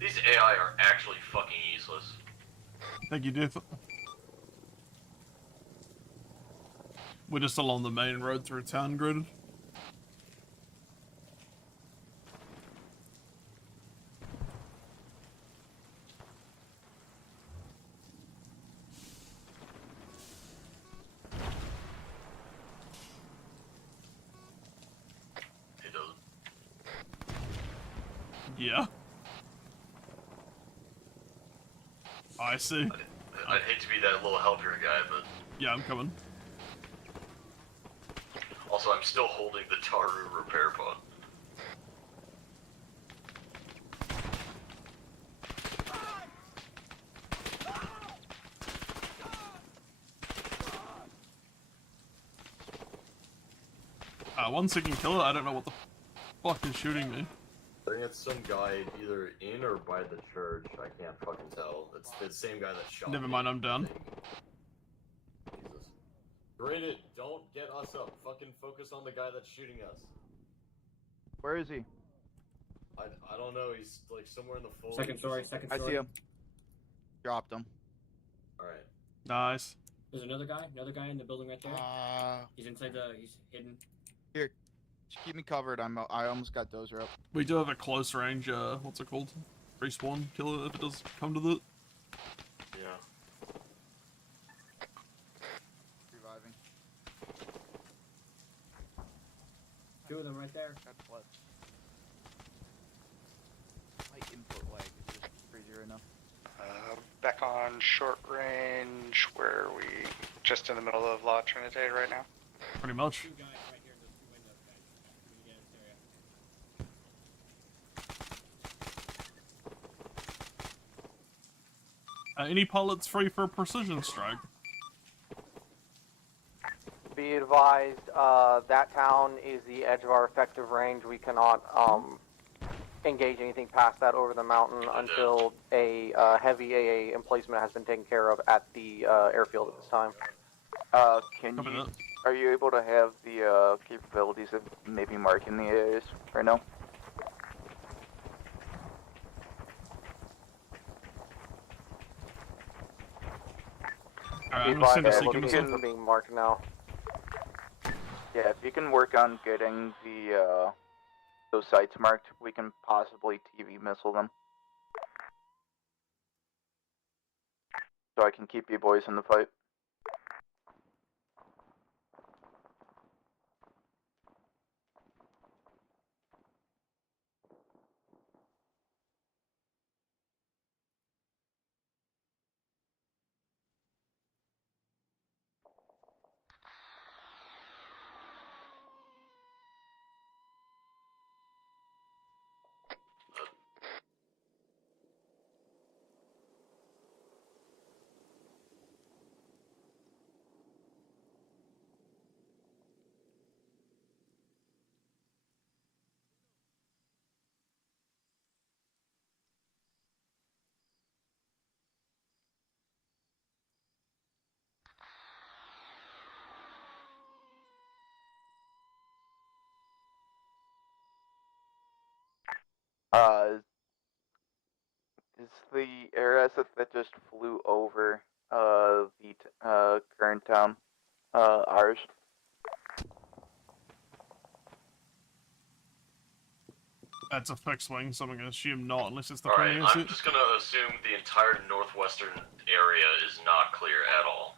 These AI are actually fucking useless. Thank you, Diff. We're just along the main road through town, gridded. It doesn't. Yeah. I see. I'd hate to be that little helper guy, but... Yeah, I'm coming. Also, I'm still holding the TRU repair pod. One second, Killer. I don't know what the fuck is shooting me. I think it's some guy either in or by the church. I can't fucking tell. It's the same guy that shot Never me, mind, I'm done. Jesus. Grade it. Don't get us up. Fucking focus on the guy that's shooting us. Where is he? I don't know. He's like somewhere in the foliage. Second story. I see him. Dropped him. Alright. Nice. There's another guy in the building right there. He's inside he's hidden. Here, just keep me covered. I almost got Dozer up. We do have a close range, what's it called? Respawn killer if it does come to that. Yeah. Reviving. Two of them right there. God bless. My input lag is just crazy right now? Back on short range, where are we? Just in the middle of La Trinité right now? Pretty much. Any pilots free for a precision strike? Be advised, that town is the edge of our effective range. We cannot engage anything past that over the mountain until a heavy AA emplacement has been taken care of at the airfield at this time. Are you able to have the capabilities of maybe marking the AAs right now? I'm gonna send a seeker missile. Being marked now. Yeah, if you can work on getting the those sites marked, we can possibly TV missile them. So I can keep you boys in the fight. Is the air asset that just flew over the current town ours? That's a fixed wing, so I'm gonna assume not, unless it's the Alright, premier I'm suit. just gonna assume the entire northwestern area is not clear at all.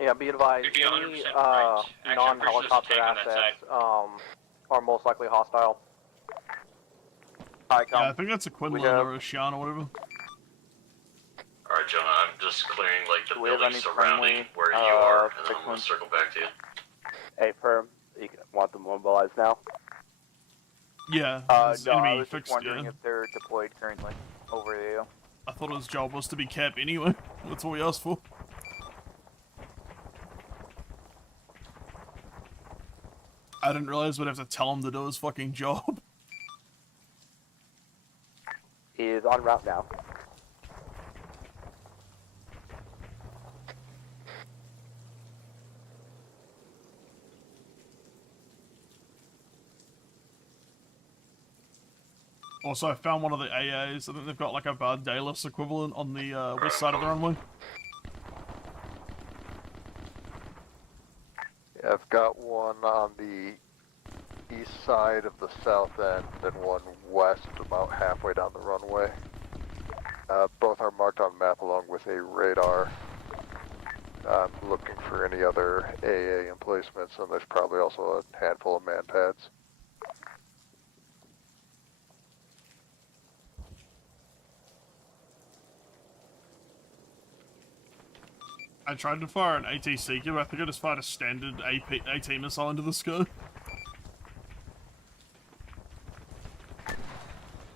Yeah, be advised, You'd be 100% any right. Actually, non-helicopter I'm pretty sure there's a tank on that assets are most likely hostile. Yeah, I think that's a Quinlan or a Shion or whatever. Alright, Jonah, I'm just clearing like the Do we have buildings any surrounding friendly, where you are, and then I'm fixed gonna ones? circle back to you. Hey, firm. You want them mobilized now? Yeah, No, there's I enemy was just fixed wondering gear. if they're deployed currently over AO. I thought his job was to be cap anyway. That's what we asked for. I didn't realize we'd have to tell him to do his fucking job. He is en route now. Also, I found one of the AAs. I think they've got like a Daedalus equivalent on the west side of the runway. Yeah, I've got one on the east side of the south end and one west about halfway down the runway. Both are marked on map along with a radar. I'm looking for any other AA emplacements, and there's probably also a handful of man pads. I tried to fire an AT Seeker, but I think I just fired a standard AT missile into the sky.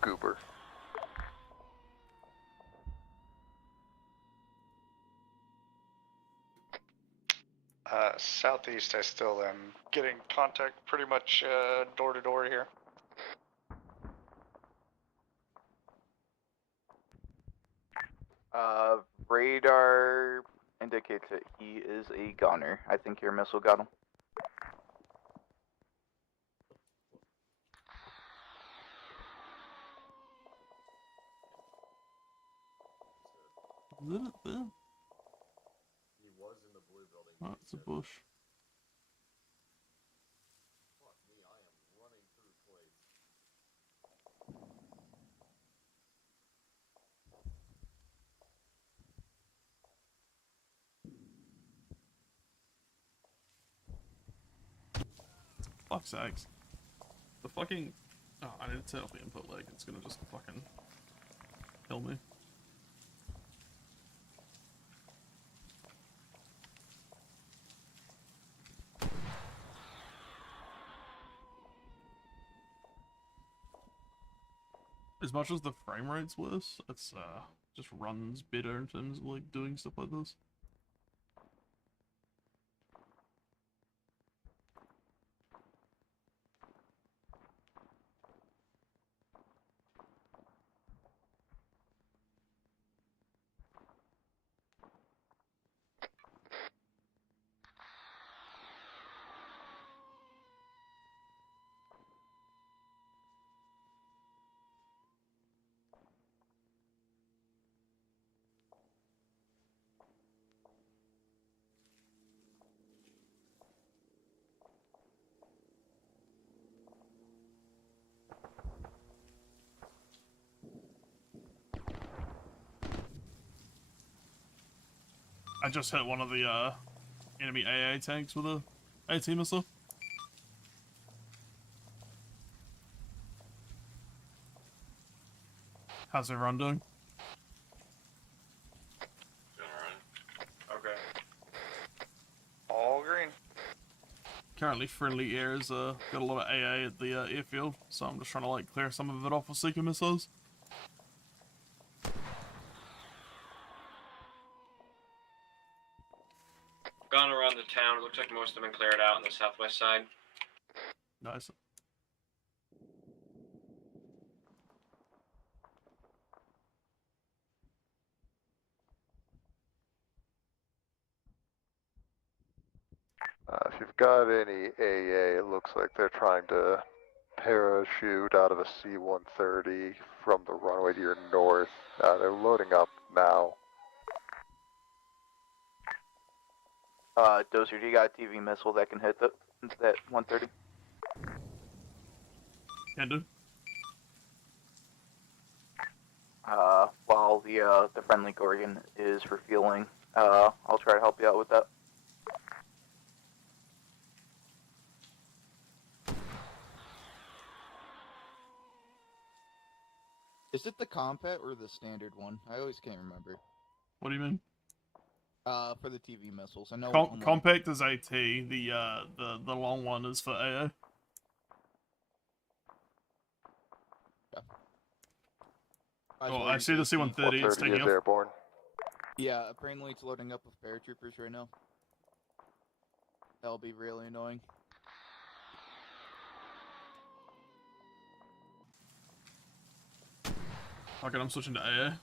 Goober. Southeast, I still am getting contact pretty much door to door here. Radar indicates that he is a gunner. I think your missile got him. Is it there? He was in the blue building. Oh, it's a bush. Fuck me, I am running through plates. Fuck's sakes. The fucking... Oh, I need to turn off the input lag. It's gonna just fucking kill me. As much as the frame rate's worse, it's just runs better in terms of like doing stuff like this. I just hit one of the enemy AA tanks with a AT missile. How's everyone doing? Okay. All green. Currently, friendly air's got a lot of AA at the airfield, so I'm just trying to like clear some of it off with Seeker missiles. Gone around the town. It looks like most of them cleared out on the southwest side. Nice. If you've got any AA, it looks like they're trying to parachute out of a C-130 from the runway to your north. They're loading up now. Dozier, do you got a TV missile that can hit that 130? Can do. While the friendly Gorgon is refueling, I'll try to help you out with that. Is it the compact or the standard one? I always can't remember. What do you mean? For the TV missiles, I know. Compact is AT. The long one is for AA. Oh, I see the C-130. It's taking off. Airborne. Yeah, apparently it's loading up with paratroopers right now. That'll be really annoying. Okay, I'm switching to AA.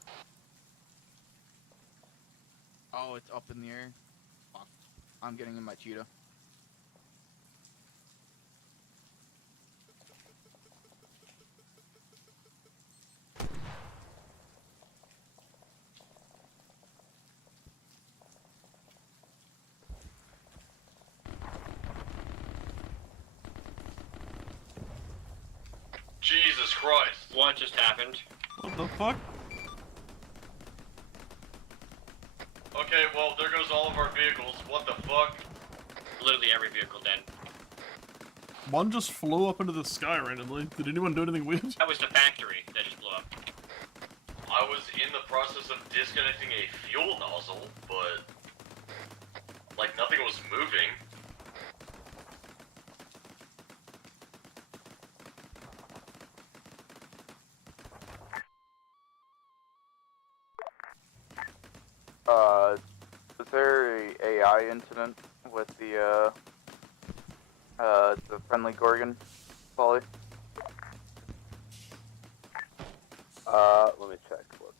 Oh, it's up in the air. Fuck. I'm getting in my cheetah. Jesus Christ. What just happened? What the fuck? Okay, well, there goes all of our vehicles. What the fuck? Literally every vehicle dead. One just flew up into the sky randomly. Did anyone do anything weird? That was the factory that just blew up. I was in the process of disconnecting a fuel nozzle, but like nothing was moving. Was there a AI incident with the friendly Gorgon, Polly? Let me check. Look.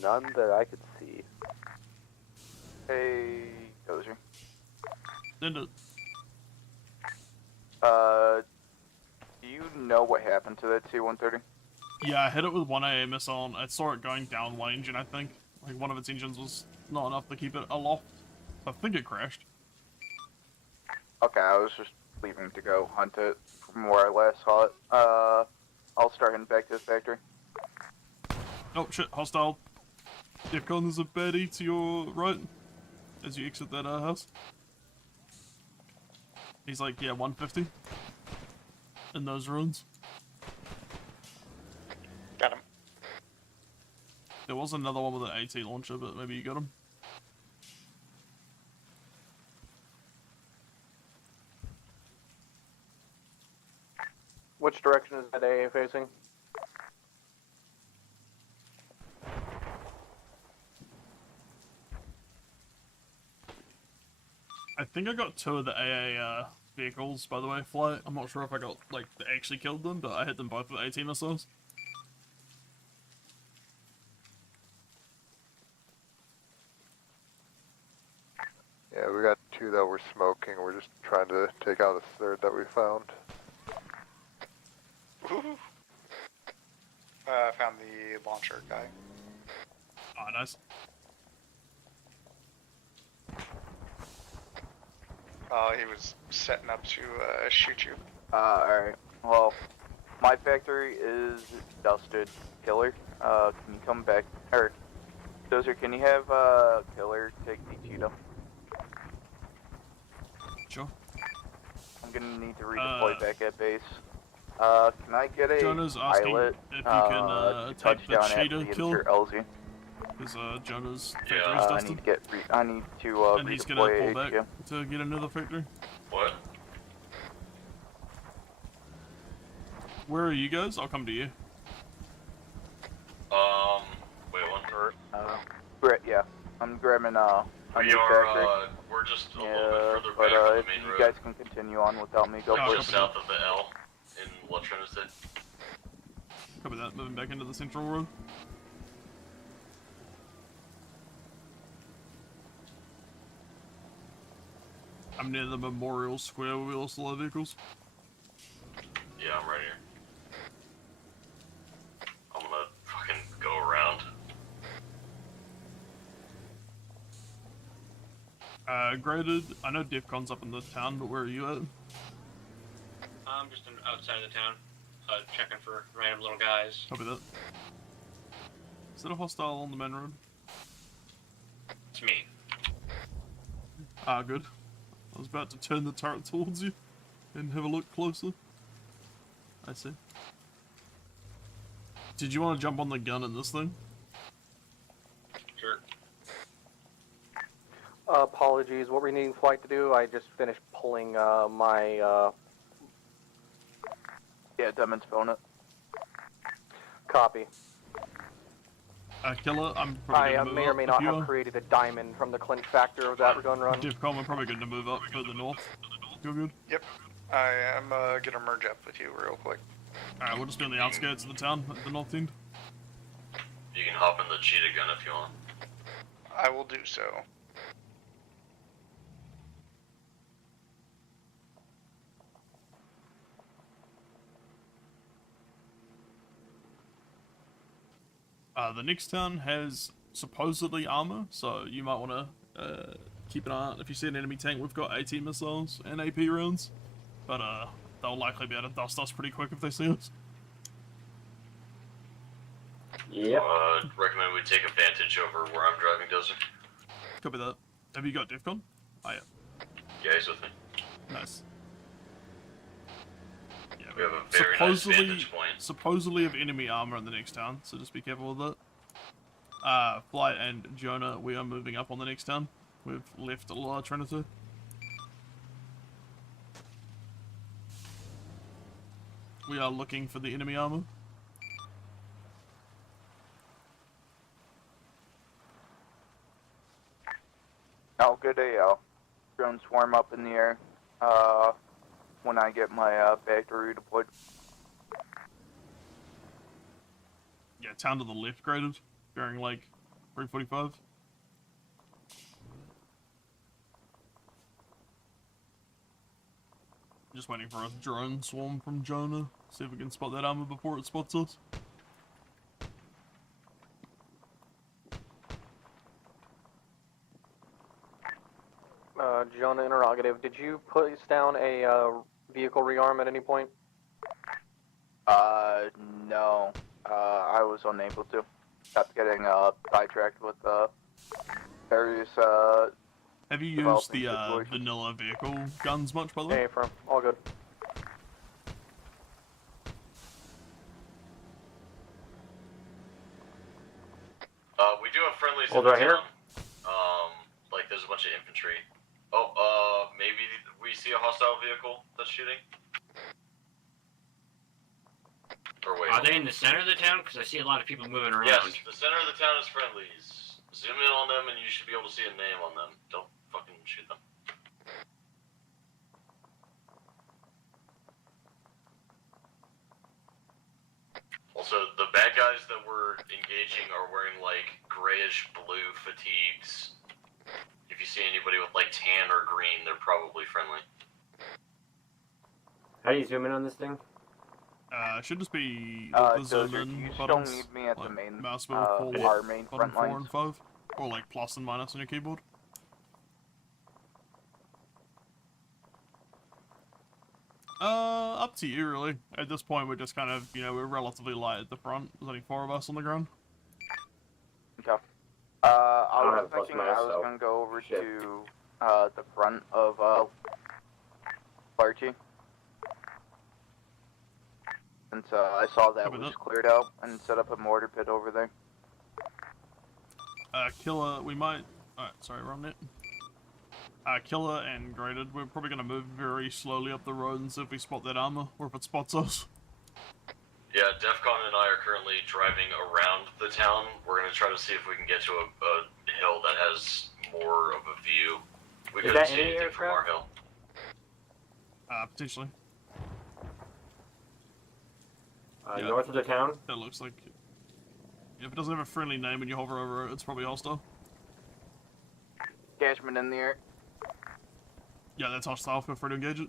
None that I could see. Hey, Dozier. Didn't it? Do you know what happened to that T-130? Yeah, I hit it with one AA missile and I saw it going down one engine, I think. Like, one of its engines was not enough to keep it aloft. So I think it crashed. Okay, I was just leaving to go hunt it from where I last saw it. I'll start heading back to the factory. Oh shit, hostile. Defcon, there's a baddie to your right as you exit that house. He's like, yeah, 150 in those ruins. Got him. There was another one with an AT launcher, but maybe you got him. Which direction is that AA facing? I think I got 2 of the AA vehicles, by the way, flight. I'm not sure if I got, like, actually killed them, but I hit them both with AT missiles. Yeah, we got 2 that were smoking. We're just trying to take out a 3rd that we found. Found the launcher guy. Oh, nice. He was setting up to shoot you. Alright. Well, my factory is dusted. Killer, can you come back? Or, Dozer, can you have Killer take the Cheetah? Sure. I'm gonna need to redeploy back at base. Can I get a Jonah's asking pilot if you can take the touchdown Cheetah at kill. LZ? Because Jonah's factory's I dusted. need to get I need to and he's gonna redeploy pull back HQ. to get another factory. What? Where are you guys? I'll come to you. Wait, one. Yeah, I'm grabbing a We new are, factory. we're just a little bit further but back on the if main you road. guys can continue on without me, go We're for just it. south of the L in La Trinidad. Copy that, moving back into the central road. I'm near the Memorial Square where we lost a lot of vehicles. Yeah, I'm right here. I'm gonna fucking go around. Graded, I know DEFCON's up in the town, but where are you at? I'm just outside of the town, checking for random little guys. Copy that. Is that a hostile on the main road? It's me. Ah, good. I was about to turn the turret towards you and have a look closer. I see. Did you want to jump on the gun in this thing? Sure. Apologies, what we're needing flight to do, I just finished pulling my Yeah, Demon's phone it. copy. Killer, I'm probably I gonna move may or up may if not you have are. created a diamond from the clinch factor of that gun run. DEFCON, we're probably going to move up further north. You're good? Yep. I am gonna merge up with you real quick. Alright, we'll just be on the outskirts of the town, at the north end. You can hop in the cheetah gun if you want. I will do so. The next town has supposedly armor, so you might want to keep an eye out. If you see an enemy tank, we've got AT missiles and AP rounds, but they'll likely be able to dust us pretty quick if they see us. Yep. Recommend we take advantage over where I'm driving, Dozer. Copy that. Have you got DEFCON? Oh yeah. Yeah, he's with me. Nice. We have a very nice vantage point. Supposedly have enemy armor in the next town, so just be careful with that. Flight and Jonah, we are moving up on the next town. We've left La Trinity. We are looking for the enemy armor. I'll get a drone swarm up in the air when I get my factory deployed. Yeah, town to the left graded, bearing like 345. Just waiting for a drone swarm from Jonah. See if we can spot that armor before it spots us. Jonah interrogative. Did you place down a vehicle rearm at any point? No. I was unable to. Kept getting sidetracked with various Have you used the vanilla vehicle guns much, by the way? Hey, firm. All good. We do have friendlies Hold in the right here. town. Like there's a bunch of infantry. Oh, maybe we see a hostile vehicle that's shooting. Or wait. Are they in the center of the town? Because I see a lot of people moving around. Yes, the center of the town is friendlies. Zoom in on them and you should be able to see a name on them. Don't fucking shoot them. Also, the bad guys that we're engaging are wearing like grayish blue fatigues. If you see anybody with like tan or green, they're probably friendly. How do you zoom in on this thing? Should just be the Dozer, zoom do in you still buttons. need me at the like main, mouse wheel, pull our main button front 4 lines? and 5, or like plus and minus on your keyboard. Up to you, really. At this point, we're just kind of, we're relatively light at the front. There's only 4 of us on the ground. Okay. I was thinking I was gonna go over to the front of Larchy. Since I saw that was cleared out and set up a mortar pit over there. Killer, we might... Alright, sorry, wrong net. Killer and Graded, we're probably going to move very slowly up the road and see if we spot that armor, or if it spots us. Yeah, Defcon and I are currently driving around the town. We're going to try to see if we can get to a hill that has more of a view. We couldn't see anything from our hill. Potentially. Yeah, north of the town? That looks like... If it doesn't have a friendly name when you hover over it, it's probably hostile. Cashman in the air. Yeah, that's hostile. Feel free to engage it.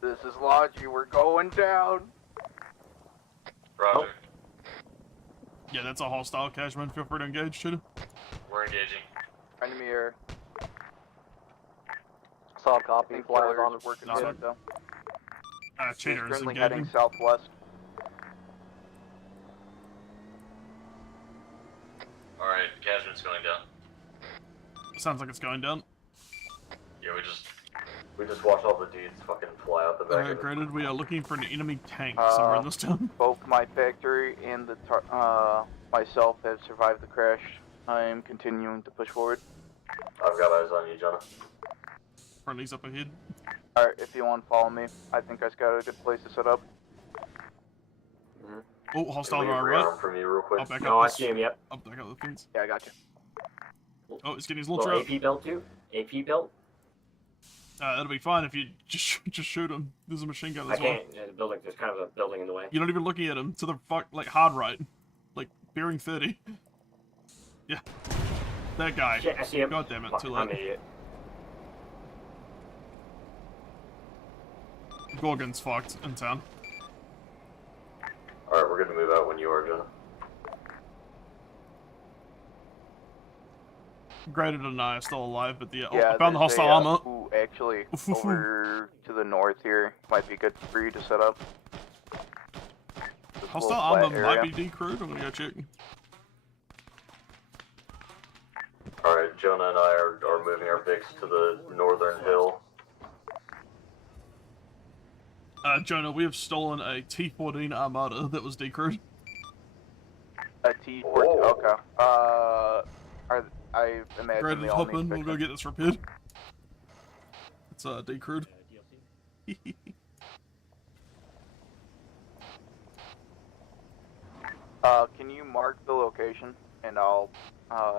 This is Lodgy, we're going down. Roger. Yeah, that's a hostile. Cashman, feel free to engage. Shoot him. We're engaging. Enemy air. Solid copy. Flyers on is working Nice good one. though. Cheater is Currently engaging. heading southwest. Alright, Cashman's going down. Sounds like it's going down. Yeah, we just watched all the dudes fucking fly out the back of it. Graded, we are looking for an enemy tank somewhere in this town. Both my factory and the myself have survived the crash. I am continuing to push forward. I've got eyes on you, Jonah. Friendly's up ahead. Alright, if you want to follow me, I think I got a good place to set up. Oh, hostile Can to we our rearm right. from you real quick? I'll back No, up I this, see him, yep. I'll back up the fence. Yeah, I got you. Oh, it's getting his launcher Little out. AP belt too? AP belt? That'll be fine if you just shoot him. There's a machine gun I as well. can't. The building, there's kind of a building in the way. You're not even looking at him. To the like hard right. Like, bearing 30. Yeah. That guy. Shit, I see him. God damn it, too I'm late. an idiot. Gorgon's fucked in town. Alright, we're gonna move out when you are, Jonah. Graded and I are still alive, but the Yeah, I found the there's hostile a, armor. Ooh, actually, over to the north here might be good for you to set up. This Hostile little armor flat might area. be decrewed. I'm gonna go check. Alright, Jonah and I are moving our Vicks to the northern hill. Jonah, we have stolen a T-14 Armada that was decrewed. A T-14. Okay. I imagine Graded, they all hop need in. We'll go fixing. get this repaired. It's decrewed. Can you mark the location, and I'll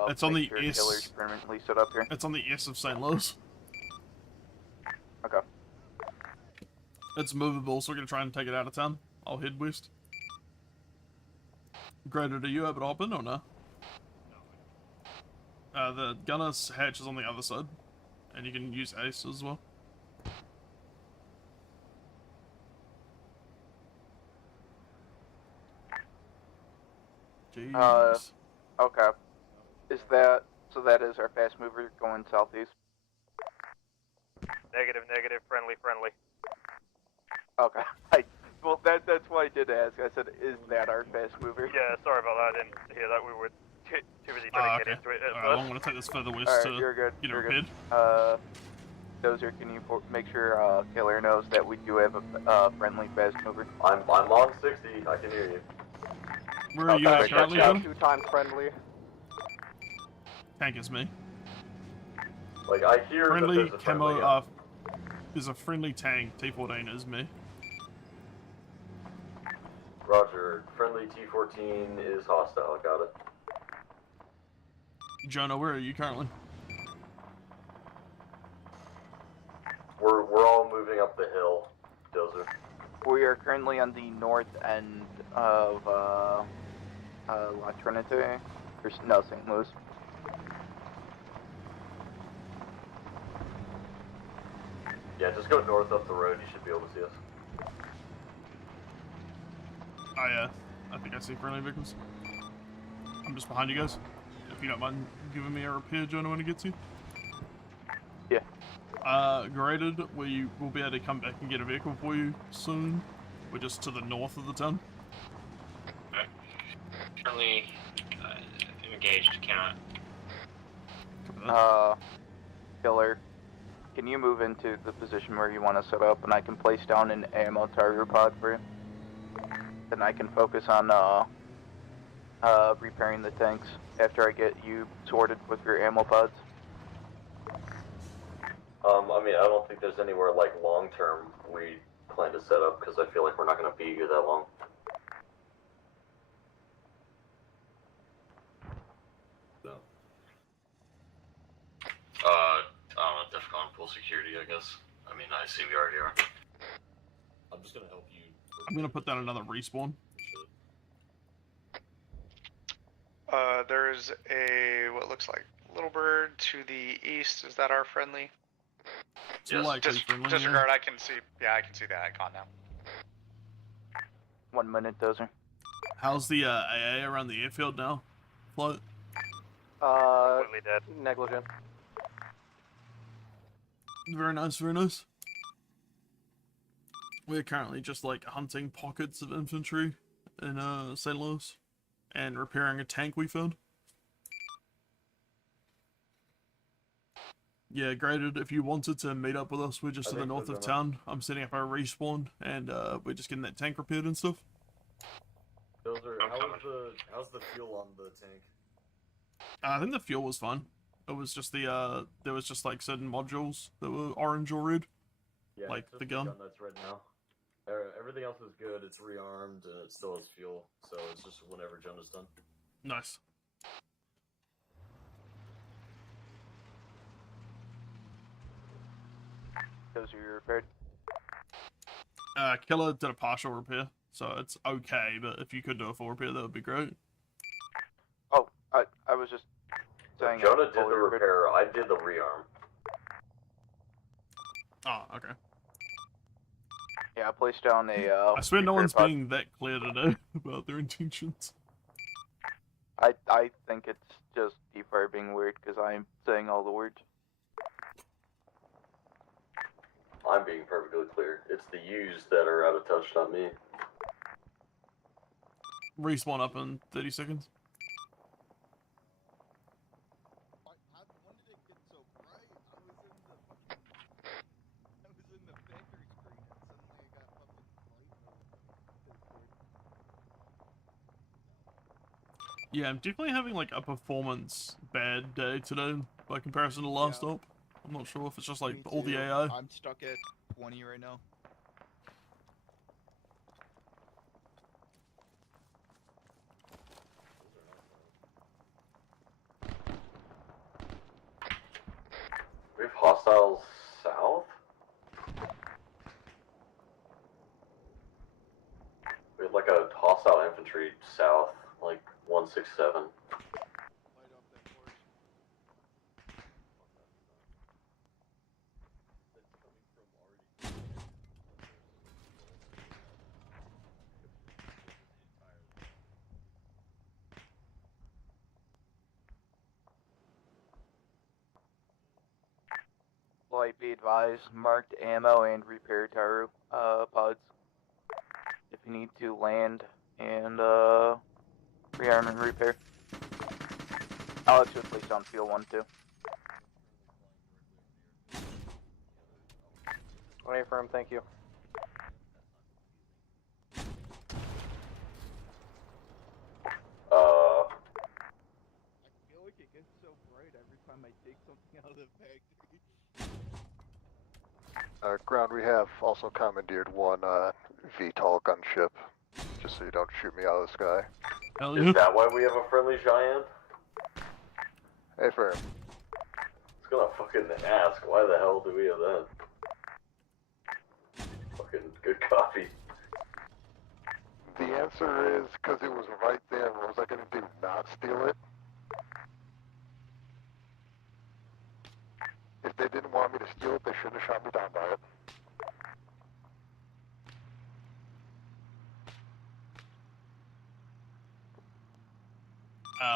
It's on make the sure S. killer's permanently set up here. It's on the S of St. Louis. Okay. It's movable, so we're gonna try and take it out of town. I'll head west. Graded, are you able to hop in or no? The gunner's hatch is on the other side, and you can use Ace as well. Jeez. Okay. Is that So that is our fast mover going southeast. Negative, negative, friendly, friendly. Okay. Well, that's why I did ask. I said, is that our fast mover? Yeah, sorry about that. I didn't hear that. We were too busy trying to get into it at Alright, first. I'm gonna take this further west Alright, to you're good. get it You're repaired. good. Dozer, can you make sure Killer knows that we do have a friendly fast mover? I'm on 60. I can hear you. Where are you at currently, John? 2 times friendly. Tank is me. Like, I hear Friendly that there's a friendly, camo, there's a friendly tank, T14 is me. Roger. Friendly T14 is hostile. Got it. Jonah, where are you currently? We're all moving up the hill, Dozer. We are currently on the north end of La Trinité. No, St. Louis. Yeah, just go north up the road. You should be able to see us. I think I see friendly vehicles. I'm just behind you guys. If you don't mind giving me a repair, Jonah, when it gets you. Yeah. Graded, we will be able to come back and get a vehicle for you soon. We're just to the north of the town. Currently engaged, cannot. Killer, can you move into the position where you want to set up, and I can place down an ammo target pod for you? Then I can focus on repairing the tanks after I get you sorted with your ammo pods. I mean, I don't think there's anywhere like long term we plan to set up because I feel like we're not going to be here that long. No. I don't know, DEFCON full security, I guess. I mean, I see we already are. I'm just gonna help you. I'm gonna put down another respawn. There's a what looks like little bird to the east. Is that our friendly? Yes. Friendly, Disregard. I can see. Yeah, I can see the icon now. 1 minute, Dozer. How's the AA around the airfield now? Float? Completely dead. Negligent. Very nice, very nice. We're currently just like hunting pockets of infantry in St. Louis and repairing a tank we found. Yeah, graded. If you wanted to meet up with us, we're just to the north of town. I'm setting up our respawn and we're just getting that tank repaired and stuff. Dozer, how's the fuel on the tank? I think the fuel was fine. It was just the there was just like certain modules that were orange or red. Yeah, like just the gun. that's red now. Everything else is good. It's rearmed and it still has fuel, so it's just whenever Jonah's done. Nice. Those are your repaired. Killer did a partial repair, so it's okay. But if you could do a full repair, that would be great. Oh, I was just saying. Jonah did the repair. I did the rearm. Oh, okay. Yeah, I placed down a. I swear no one's pod. being that clear today about their intentions. I think it's just D-Fire being weird because I'm saying all the words. I'm being perfectly clear. It's the U's that are out of touch, not me. Respawn up in 30 seconds. Yeah, I'm definitely having like a performance bad day today by comparison to last op. I'm not sure if it's just like all the AI. I'm stuck at 20 right now. We have hostiles south? We have like a hostile infantry south, like 167. flight be advised, marked ammo and repair TRU pods. If you need to land and rearm and repair. I'll actually place on field 1 too. One affirm, thank you. I feel like it gets so bright every time I take something out of the factory. Ground, we have also commandeered one VTOL gunship, just so you don't shoot me out of the sky. Hell Is that why we have a friendly giant? Hey, firm. It's gonna fucking ask, why the hell do we have that? Fucking good coffee. The answer is because it was right there. What was I gonna do? Not steal it? If they didn't want me to steal it, they shouldn't have shot me down by it.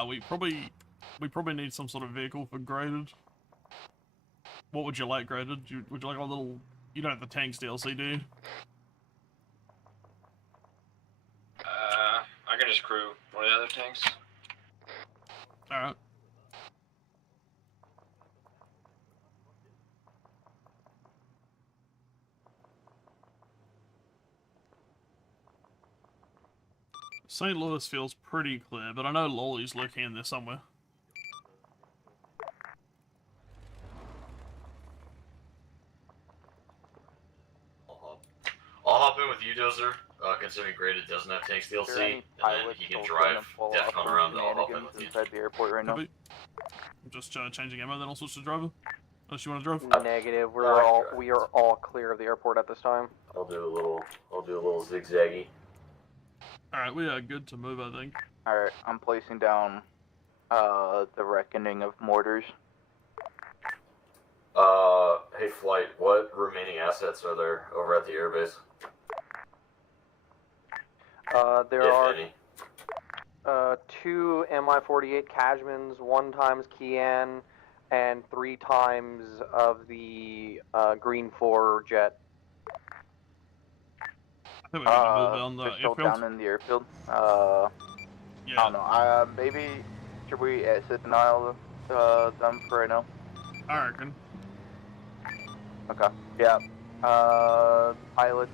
We probably need some sort of vehicle for graded. What would you like graded? Would you like a little? You don't have the tanks DLC, do you? I can just crew one of the other tanks. All right. St. Louis feels pretty clear, but I know Lolly's lurking in there somewhere. I'll hop in with you, Dozer, considering Graded doesn't have tanks DLC, and then he can drive DEFCON around, I'll hop in with you. Inside the airport right now. I'm just changing ammo, then I'll switch to driver. Unless you want to drive. Negative. We are all clear of the airport at this time. I'll do a little zigzaggy. Alright, we are good to move, I think. Alright, I'm placing down the reckoning of mortars. Hey Flight, what remaining assets are there over at the airbase? There if are any. 2 Mi-48 Cashmans, 1 times Kian, and 3 times of the Green 4 jet. I think we're going to move down the they're still airfield. down in the airfield. Yeah. I don't know. Maybe should we sit denial them for right now? I reckon. Okay. Yeah. Pilots.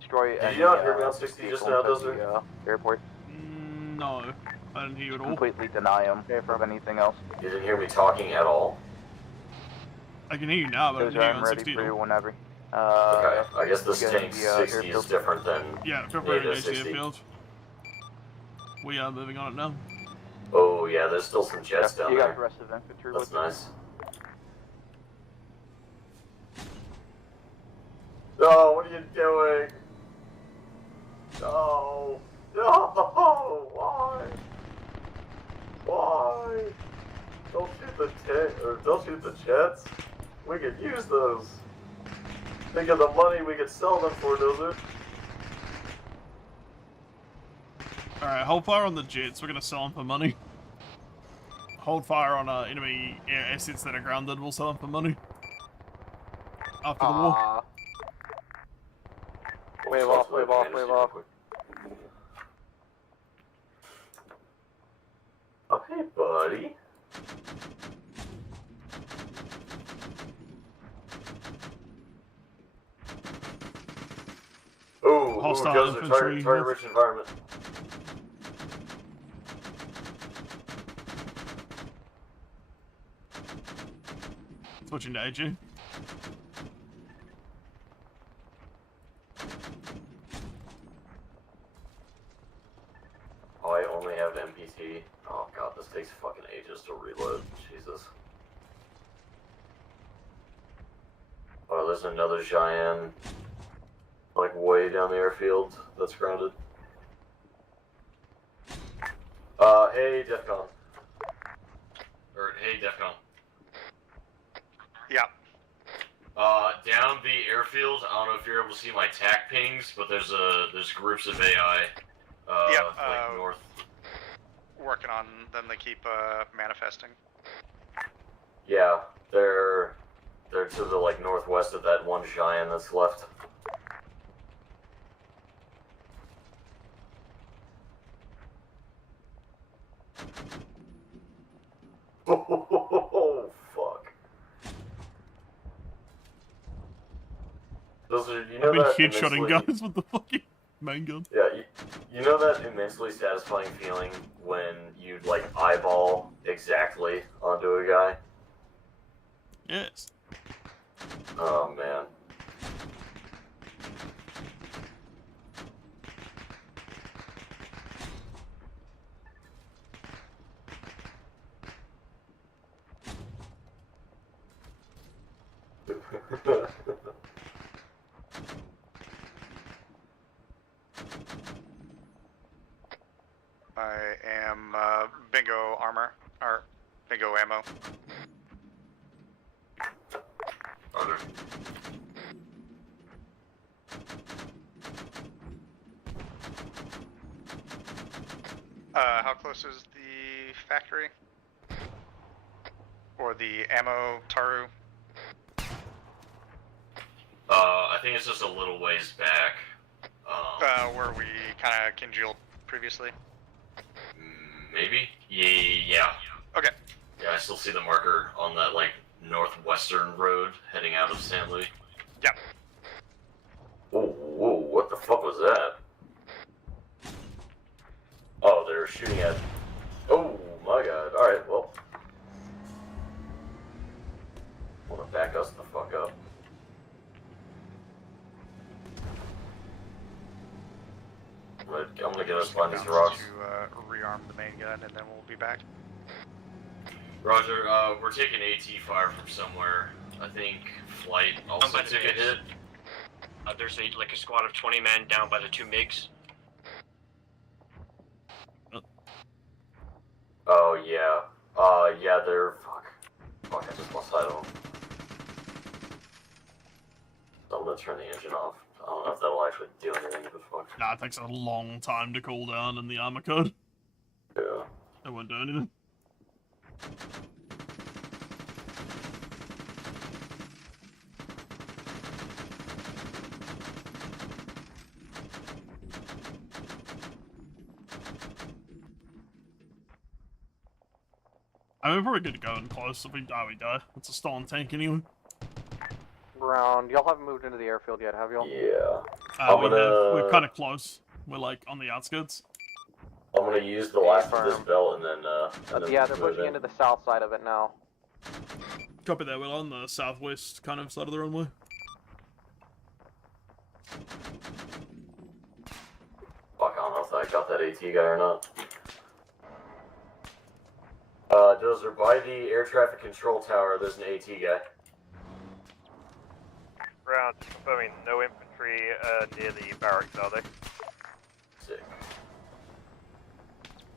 Destroy. Did you not hear me on 60 just now, Dozer? Airport. No, I didn't hear you at all. Completely deny them from anything else. You didn't hear me talking at all? I can hear you now, but I didn't hear you I'm on ready 60 for at you all. whenever. Okay, I guess this you tank guys, 60 is airfield. different than Yeah, feel free to Native engage the 60. airfield. We are moving on it now. Oh yeah, there's still some jets down You there. got the rest of the infantry That's with you? nice. No, what are you doing? No! No! Why? Why? Don't shoot the don't shoot the jets. We could use those. Think of the money we could sell them for, Dozer. Alright, hold fire on the jets. We're going to sell them for money. Hold fire on enemy air assets that are grounded. We'll sell them for money. After the war. Wave off, wave off, wave off. Okay, buddy. Ooh, Hostile Dozer, infantry. target rich environment. Switching to AG. Oh, I only have NPT. Oh god, this takes fucking ages to reload. Jesus. Oh, there's another Cheyenne, like way down the airfield that's grounded. Hey, DEFCON. Or, hey, DEFCON. Yeah. Down the airfield, I don't know if you're able to see my TAC pings, but there's groups of AI, like north. Working on them to keep manifesting. Yeah, they're to the like northwest of that one giant that's left. Oh fuck! Those are, you know, I've been that headshotting immensely... guys with the fucking main gun. Yeah, you know that immensely satisfying feeling when you'd like eyeball exactly onto a guy? Yes. Oh man. I am bingo armor, or bingo ammo. Roger. How close is the factory? Or the ammo TRU? I think it's just a little ways back. Where we kind of congealed previously? Maybe? Yeah. Okay. Yeah, I still see the marker on that, like, northwestern road heading out of San Luis. Yep. Whoa, what the fuck was that? Oh, they're shooting at... Oh, my god. Alright, well. I'm gonna back us the fuck up. I'm gonna get us behind these rocks. To rearm the main gun, and then we'll be back. Roger, we're taking AT fire from somewhere. I think Flight also took a hit. There's like a squad of 20 men down by the 2 MiGs. Oh, yeah. Yeah, they're... Fuck, I just lost sight of them. So I'm gonna turn the engine off. I don't know if that'll actually do anything, but fuck. Nah, it takes a long time to cool down in the armor code. Yeah. It won't do anything. I mean, we're probably good to go in close. If we die, we die. It's a stolen tank anyway. Round. Y'all haven't moved into the airfield yet, have y'all? Yeah. We're kind of close. We're like on the outskirts. I'm gonna use the last of this belt and then Yeah, they're pushing into the south side of it now. Copy that. We're on the southwest kind of side of the runway. Fuck, I don't know if I got that AT guy or not. Dozer, by the air traffic control tower, there's an AT guy. Round, confirming no infantry near the barracks, are they? Sick.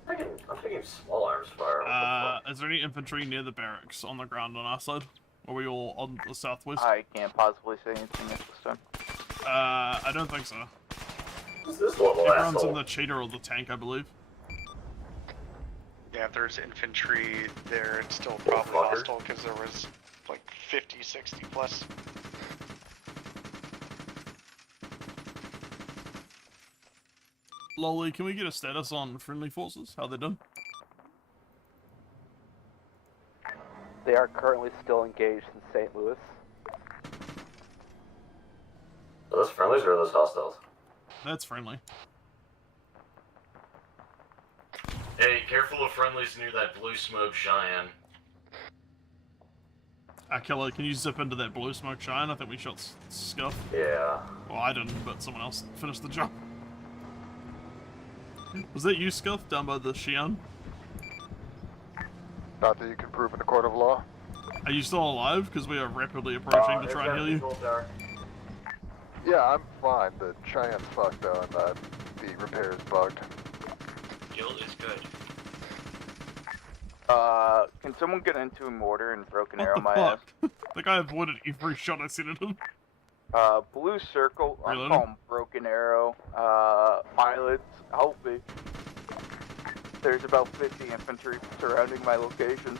I'm taking small arms fire. Is there any infantry near the barracks on the ground on our side? Or are we all on the southwest? I can't possibly say anything at this time. I don't think so. Who's this little Everyone's asshole? in the cheater or the tank, I believe. Yeah, if there's infantry there, it's still probably hostile because there was like 50, 60 plus. Lolly, can we get a status on friendly forces? How they done? They are currently still engaged in St. Louis. Are those friendlies or are those hostiles? That's friendly. Hey, careful of friendlies near that blue smoke Cheyenne. Killer, can you zip into that blue smoke shine? I think we shot Scuff. Yeah. Well, I didn't, but someone else finished the job. Was that you, Scuff, down by the Xi'an? Not that you can prove in a court of law. Are you still alive? Because we are rapidly approaching to try and heal you. Yeah, I'm fine. The Cheyenne's fucked though, and the repair is bugged. Guild is good. Can someone get into a mortar and broken What arrow the my fuck? ass? The guy avoided every shot I sent at him. Blue circle, I'm Reloading. calling broken arrow, pilots, help me. There's about 50 infantry surrounding my location.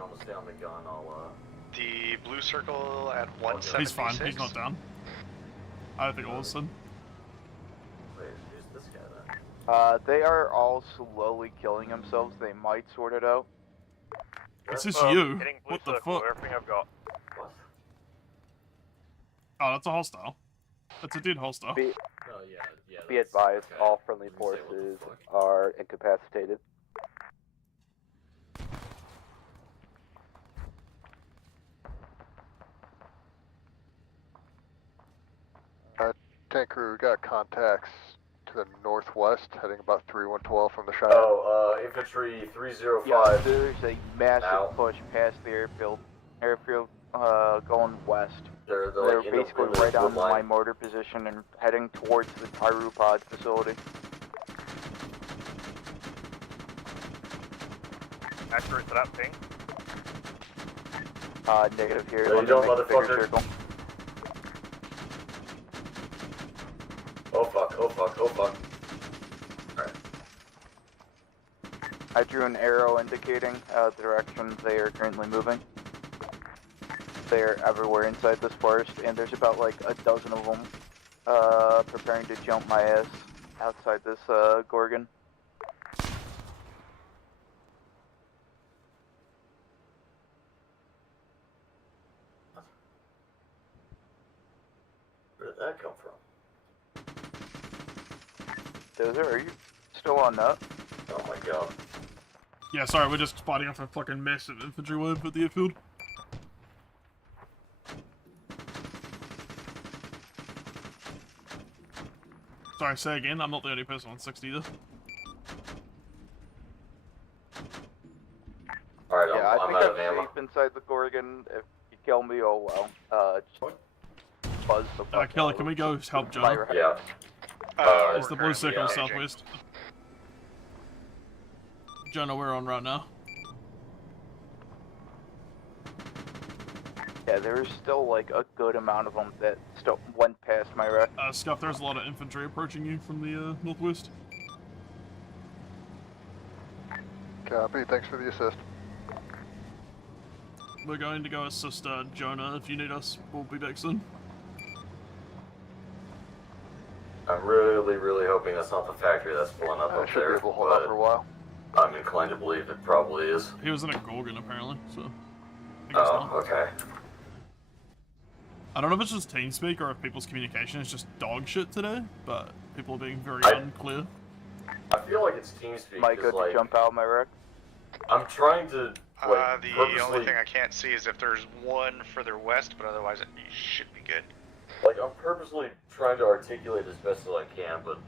you want to stay on the gun, I'll, The blue circle at 176. He's fine, he's not down. I don't think all is done. Wait, who's this guy then? They are all slowly killing themselves. They might sort it out. Is this you? Hitting blue What the circle, fuck? everything I've got. What? Oh, that's a hostile. That's a dead hostile. Oh, yeah, Be advised, all friendly forces are incapacitated. Tank crew, we got contacts to the northwest, heading about 3112 from the Cheyenne. Oh, infantry 305. Yeah, there's a massive Now. push past the airfield. Going west. They're like in basically the right on line. my mortar position and heading towards the TRU pod facility. Accurate to that ping. Negative here. No, you Let me don't, make a bigger motherfucker. circle. Oh fuck, oh fuck, oh fuck. Alright. I drew an arrow indicating the direction they are currently moving. They are everywhere inside this forest, and there's about like a dozen of them preparing to jump my ass outside this Gorgon. Where did that come from? Dozer, are you still on that? Oh my god. Yeah, sorry, we're just fighting off a fucking massive infantry wave at the airfield. Sorry, say again, I'm not the only person on 60 either. Alright, Yeah, I I'm think out I'm of ammo. safe inside the Gorgon. If you kill me, oh well. Just buzz the fuck Kelly, out can of we go help my Joe? right. Yeah. It's the blue circle yeah. southwest. Jonah, we're on right now. Yeah, there's still like a good amount of them that still went past my wreck. Scuff, there's a lot of infantry approaching you from the northwest. Copy, thanks for the assist. We're going to go assist Jonah. If you need us, we'll be back soon. I'm really, really hoping that's not the factory that's blowing up I up should be there, able to hold out for a while. I'm inclined to believe it probably is. He was in a Gorgon, apparently, so... I think it's Oh, not. okay. I don't know if it's just TeamSpeak or if people's communication is just dog shit today, but people are being very unclear. I feel like it's TeamSpeak. Am I good to jump out my wreck? I'm trying to, like, The purposely... only thing I can't see is if there's one further west, but otherwise it should be good. Like, I'm purposely trying to articulate as best as I can, but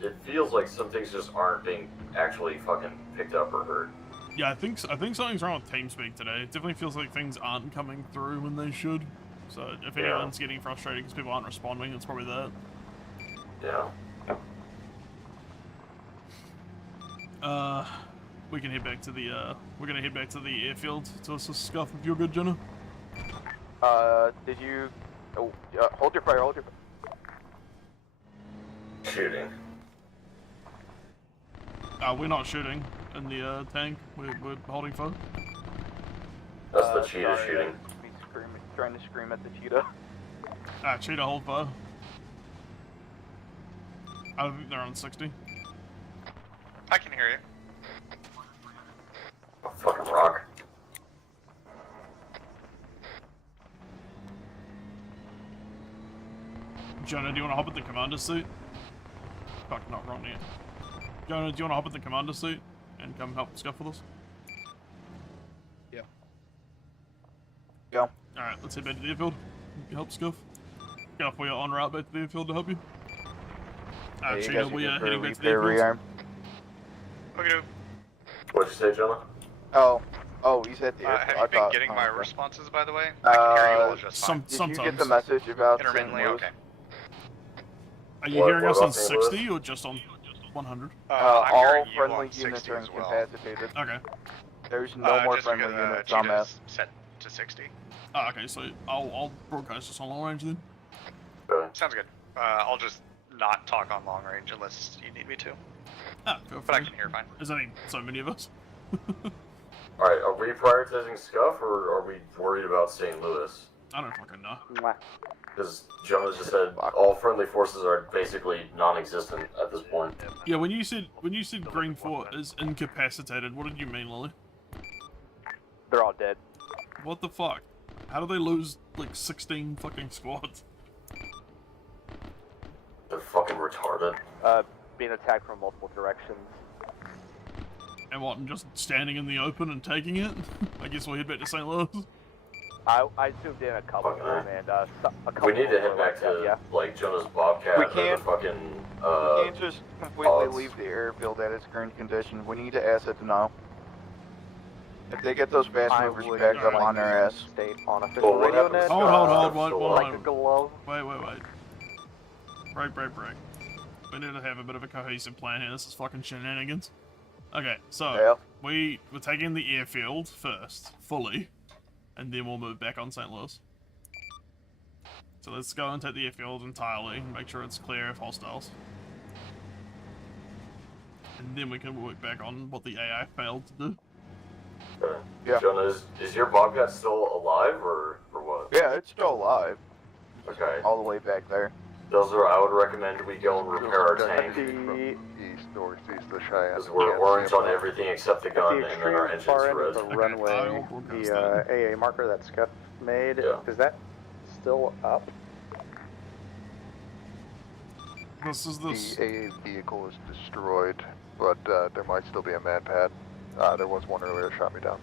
it feels like some things just aren't being actually fucking picked up or heard. Yeah, I think something's wrong with TeamSpeak today. It definitely feels like things aren't coming through when they should. So if anyone's getting frustrated because people aren't responding, it's probably that. Yeah. We can head back to the we're gonna head back to the airfield to assist Scuff if you're good, Jenna. Did you? Oh, hold your fire. Hold your. Shooting. We're not shooting in the tank. We're holding fire. That's the cheetah sorry, shooting. Me trying to scream at the cheetah. Cheetah, hold fire. I think they're on 60. I can hear you. Oh, fucking rock. Jonah, do you want to hop in the commander's seat? Fuck, not wrong yet. Jonah, do you want to hop in the commander's seat and come help Scuff with us? Yeah. Go. Alright, let's head back to the airfield. Help Scuff. Scuff, we are en route back to the airfield to help you. Hey, you Cheetah, guys are we good are for heading back to the repair airfield. rearm. Okay. What'd you say, Jonah? Oh, he's at the airfield. Have you been getting my responses, by the way? I can hear you all just fine. Did you get the message about St. Intermittently, Louis? okay. Are you What- hearing what us on about St. Louis? 60 or just on 100? I'm all hearing you friendly on units 60 are as well. incapacitated. Okay. There's no more just friendly because, units. Cheetah's Dumbass. set to 60. Oh, okay, so I'll broadcast this on long range then. Sounds good. I'll just not talk on long range unless you need me to. Ah, feel But I free. can hear fine. There's only so many of us. Alright, are we prioritizing Scuff, or are we worried about St. Louis? I don't fucking know. Because Jonah just said all friendly forces are basically non-existent at this point. Yeah, when you said Green Fort is incapacitated, what did you mean, Lily? They're all dead. What the fuck? How do they lose like 16 fucking squads? They're fucking retarded. Being attacked from multiple directions. And what, and just standing in the open and taking it? I guess we'll head back to St. Louis. I zoomed in a couple of them, and a couple. We need to head were back like to that, like Jonah's Bobcat We or can't- the fucking We can't just completely pods. leave the airfield at its current condition. We need to ask it to know. If they get those fast I movers would back up like on their ass. State on official Well, what radio happens- net. Hold, Like a wait. glove. Wait. Break. We need to have a bit of a cohesive plan here. This is fucking shenanigans. Okay, so we're taking the airfield first, fully, and then we'll move back on St. Louis. So let's go and take the airfield entirely, and make sure it's clear of hostiles. And then we can work back on what the AI failed to do. Yeah. Jonah, is your Bobcat still alive, or what? Yeah, it's still alive. Okay. All the way back there. Those are, I would recommend we go and repair our tank. East, northeast of the Cheyenne. Because we're orange on everything except the gun, At the and then our extreme engine's far end red. of the runway, the AA marker that Scuff made, is that still up? This is this. The AA vehicle is destroyed, but there might still be a man pad. There was one earlier that shot me down.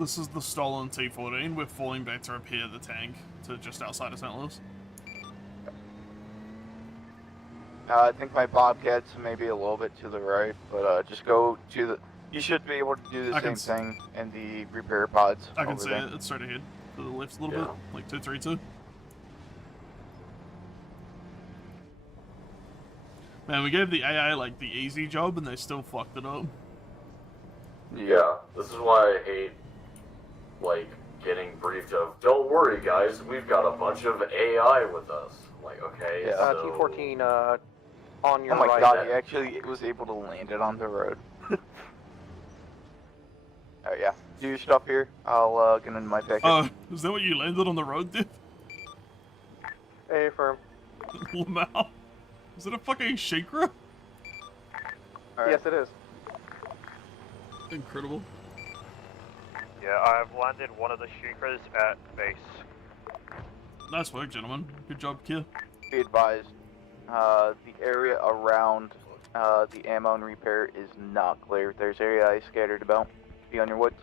This is the stolen T-14. We're falling back to repair the tank to just outside of St. Louis. I think my Bobcat's maybe a little bit to the right, but just go to the. You should be able to do the same thing in the repair pods. I can over see there. it. It's straight ahead. To the left a little bit. Like 232. Man, we gave the AI like the easy job and they still fucked it up. Yeah, this is why I hate, like, getting briefed of, don't worry guys, we've got a bunch of AI with us. I'm like, okay, so... T-14, on your Oh my right. god, he actually was able to land it on the road. Oh yeah, do your stuff here. I'll get in my package. Oh, is that what you landed on the road, dude? A firm. Lamau? Is it a fucking Shakra? Yes, it is. Incredible. Yeah, I've landed one of the Shikras at base. Nice work, gentlemen. Good job, kid. Be advised, the area around the ammo and repair is not clear. There's AI scattered about. Be on your woods.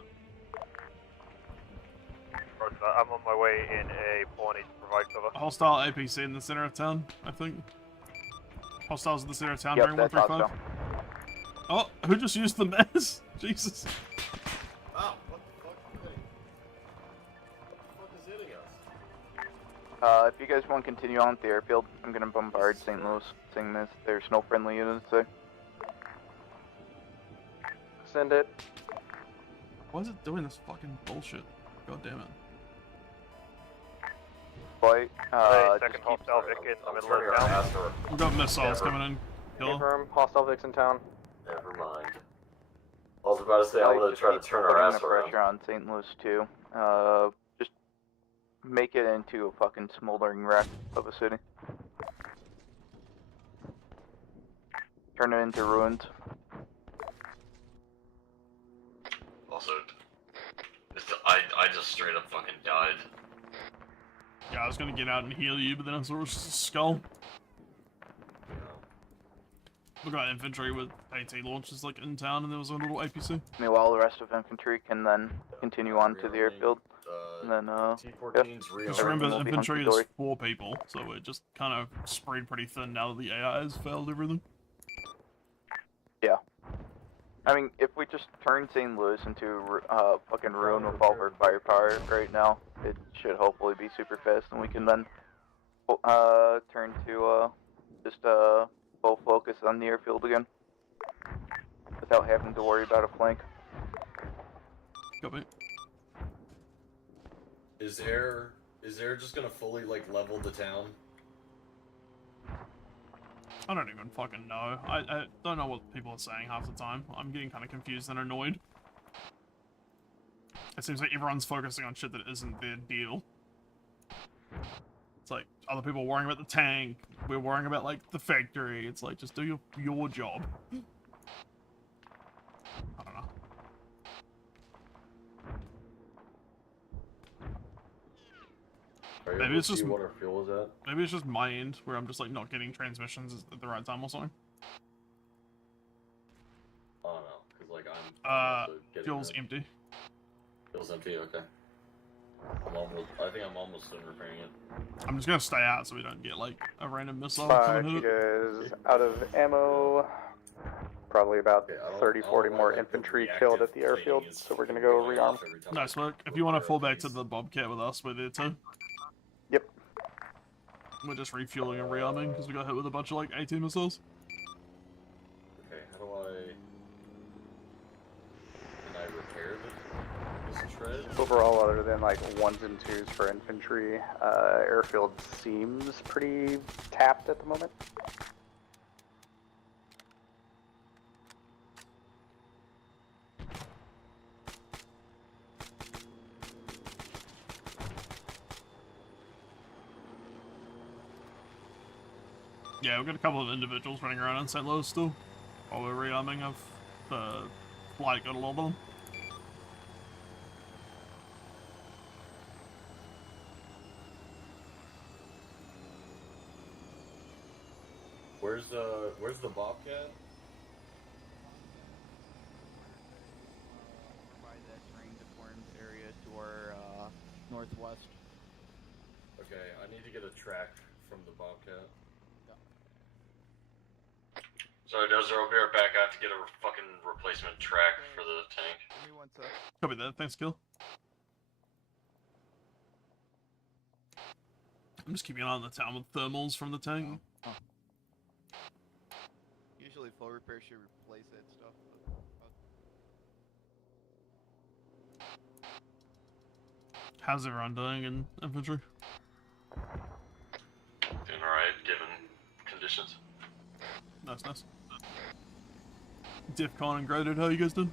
Roger that. I'm on my way in a pony to provide cover. Hostile APC in the center of town, I think. Hostiles in the center of town Yep, during that's 135. Oh, who just used the mess? Jesus. Wow, what the fuck is hitting? What the fuck is hitting us? If you guys want to continue on with the airfield, I'm gonna bombard St. Louis. Seeing this, there's no friendly units there. Send it. Why is it doing this fucking bullshit? God damn it. Flight, second hostile Vic in the middle of the town. We've got missiles coming in. Kill. Confirm. Hostile Vic's in town. Never mind. I was about to say, I'm gonna try to turn our ass around. Pressure on St. Louis too. Just make it into a fucking smoldering wreck of a city. Turn it into ruins. Also, I just straight up fucking died. Yeah, I was gonna get out and heal you, but then I saw a skull. We got infantry with AT launches like in town, and there was a little APC. Meanwhile, the rest of infantry can then continue on to the airfield. And then, Just remember, the infantry is 4 people, so we're just kind of spread pretty thin now that the AI has failed everything. Yeah. I mean, if we just turn St. Louis into fucking ruin with all of our firepower right now, it should hopefully be super fast, and we can then turn to just full focus on the airfield again, without having to worry about a flank. Copy. Is air just gonna fully like level the town? I don't even fucking know. I don't know what people are saying half the time. I'm getting kind of confused and annoyed. It seems like everyone's focusing on shit that isn't their deal. It's like other people worrying about the tank. We're worrying about like the factory. It's like just do your job. I don't know. Maybe it's just what our fuel is at? maybe it's just my end where I'm just like not getting transmissions at the right time or something. I don't know, cause like I'm also getting Fuel's that. empty. Fuel's empty. Okay. I think I'm almost done repairing it. I'm just gonna stay out so we don't get like a random missile. Cheetah is out of ammo. Probably about 30-40 more infantry killed at the airfield, so we're gonna go rearm. Nice work. If you want to fall back to the Bobcat with us, we're there too. Yep. We're just refueling and rearming because we got hit with a bunch of like 18 missiles. Okay, how do can I repair this shred? Overall, other than like 1s and 2s for infantry, airfield seems pretty tapped at the moment. Yeah, we've got a couple of individuals running around in St. Louis still. While we're rearming, I've flight got a lot of them. Where's the Bobcat? By that terrain deformed area to our northwest. Okay, I need to get a track from the Bobcat. Sorry, Dozer, I'll be right back. I have to get a fucking replacement track for the tank. Give me 1 sec. Copy that. Thanks, Gil. I'm just keeping an eye on the town with thermals from the tank. Oh. Usually full repair should replace that stuff. How's everyone doing in infantry? Doing alright, given conditions. Nice, nice. DEFCON and graded, how you guys doing?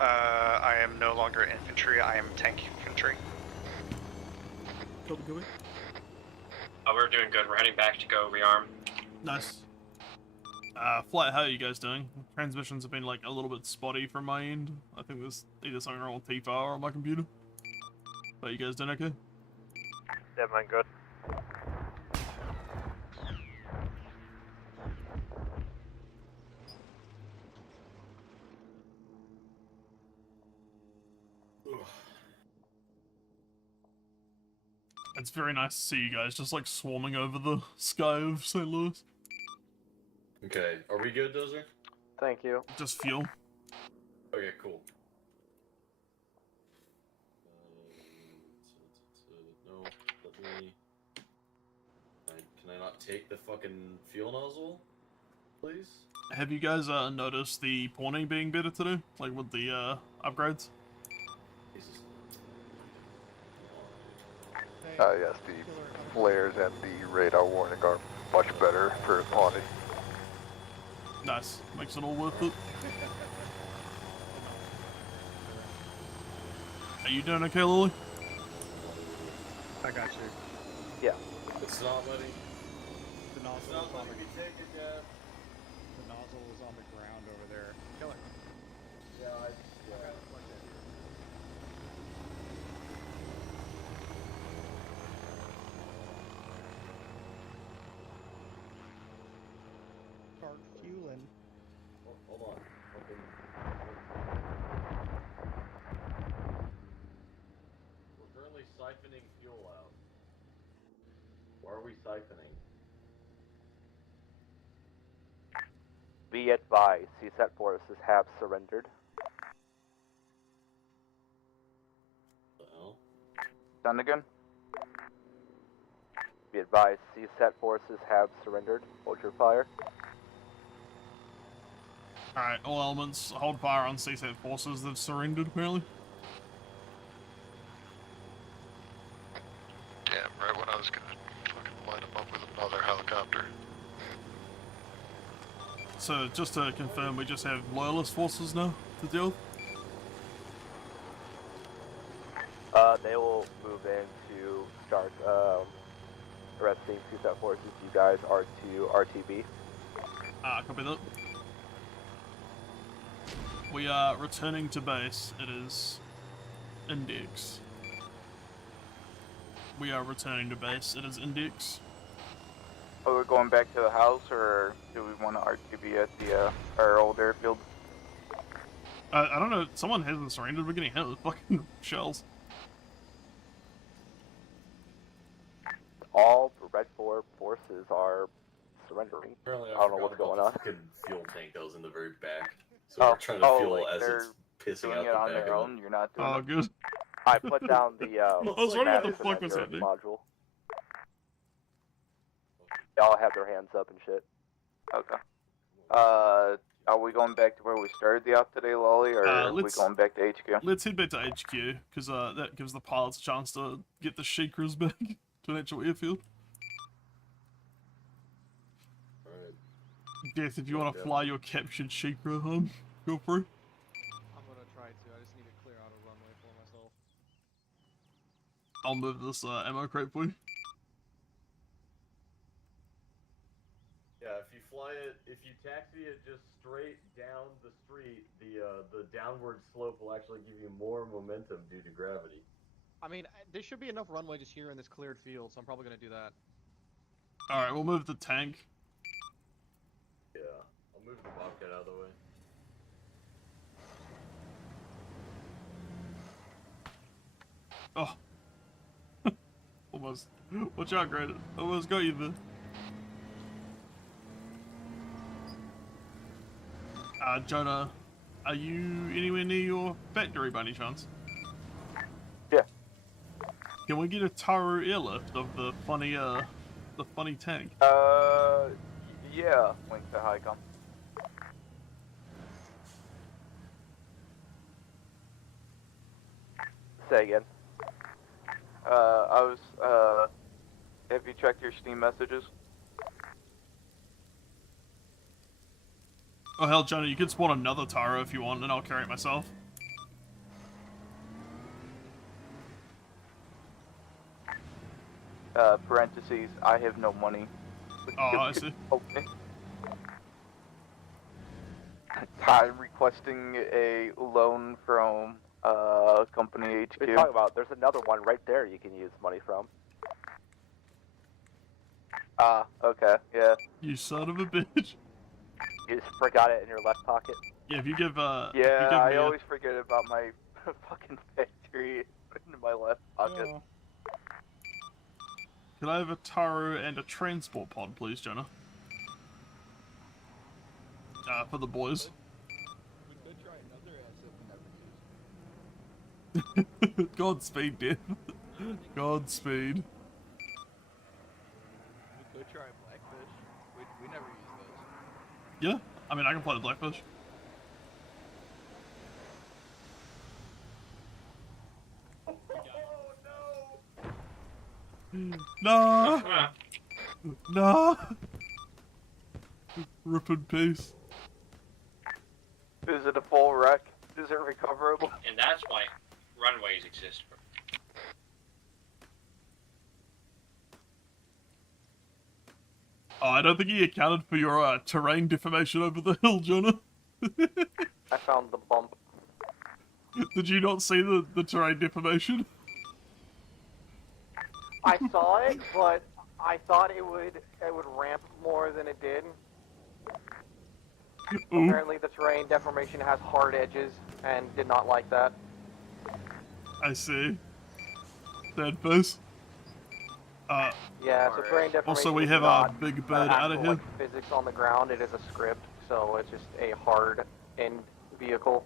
I am no longer infantry, I am tank infantry. Copy, copy. We're doing good. We're heading back to go rearm. Nice. Flight, how are you guys doing? Transmissions have been like a little bit spotty from my end. I think there's either something wrong with TFR or on my computer. But you guys doing okay? Yeah, man, good. It's very nice to see you guys just like swarming over the sky of St. Louis. Okay, are we good, Dozer? Thank you. Just fuel. Okay, cool. No, let me... Can I not take the fucking fuel nozzle, please? Have you guys noticed the pawning being better today? Like with the upgrades? Yes, the flares and the radar warning are much better for pawning. Nice. Makes it all worth it. Are you doing okay, Lily? I got you. Yeah. It's not letting... The nozzle It's not is on letting me take it yet. the nozzle is on the ground over there. Kill it. Yeah, Start fueling. Hold on. Okay. We're currently siphoning fuel out. Why are we siphoning? Be advised, CSAT forces have surrendered. The hell? Done again? Be advised, CSAT forces have surrendered. Hold your fire. Alright, all elements, hold fire on CSAT forces that have surrendered, apparently. Damn, right when I was gonna fucking light him up with another helicopter. So, just to confirm, we just have loyalist forces now to deal with? they will move in to start arresting peace-out forces. You guys are to RTB. Copy that. We are returning to base. It is Index. We are returning to base. It is Index. Are we going back to the house, or do we want to RTB at the our old airfield? I don't know. Someone hasn't surrendered. We're getting hit with fucking shells. All Red 4 forces are surrendering. Apparently, I don't know what's going on. The fucking fuel tank that was in the very back. So we're trying to fuel like as it's pissing doing out it the on back their of own. You're not doing Oh, it. good. I put down the I was wondering what the Madison fuck was Endurance happening. module. They all have their hands up and shit. Okay. Are we going back to where we started the op today, Lolly, or are we going back to HQ? Let's head back to HQ, because that gives the pilots a chance to get the Shakras back to an actual airfield. Death, if you want to fly your captured Shakra home, feel free. I'm gonna try to. I just need to clear out a runway for myself. I'll move this ammo crate for you. Yeah, if you fly it, if you taxi it just straight down the street, the downward slope will actually give you more momentum due to gravity. I mean, there should be enough runway just here in this cleared field, so I'm probably gonna do that. Alright, we'll move the tank. Yeah, I'll move the Bobcat out of the way. Oh. Almost. Watch out, Greta. Almost got you there. Jonah, are you anywhere near your factory by any chance? Yeah. Can we get a TRU airlift of the funny tank? Yeah. Link to HiCom. Say again. Have you checked your Steam messages? Oh hell, Jonah, you can spawn another TRU if you want, and I'll carry it myself. Parentheses, I have no money. Oh, I see. Okay. I'm requesting a loan from company HQ. What are you talking about? There's another one right there you can use money from. Okay, yeah. You son of a bitch. You just forgot it in your left pocket. Yeah, if you give Yeah, if you give I me always forget about my fucking factory in my left pocket. Oh. Can I have a TRU and a transport pod, please, Jonah? For the boys. We could try another asset we never used. Godspeed, Death. Godspeed. We could try Blackfish. We never use those. Yeah, I mean, I can play the Blackfish. No! No! Rip in peace. Is it a full wreck? Is it recoverable? And that's why runways exist. Oh, I don't think he accounted for your terrain deformation over the hill, Jonah. I found the bump. Did you not see the terrain deformation? I saw it, but I thought it would ramp more than it did. Ooh. Apparently the terrain deformation has hard edges and did not like that. I see. Dead face. Yeah, so terrain deformation Also, we is have our not big an bird out of actual, here. like, physics on the ground, it is a script, so it's just a hard end vehicle.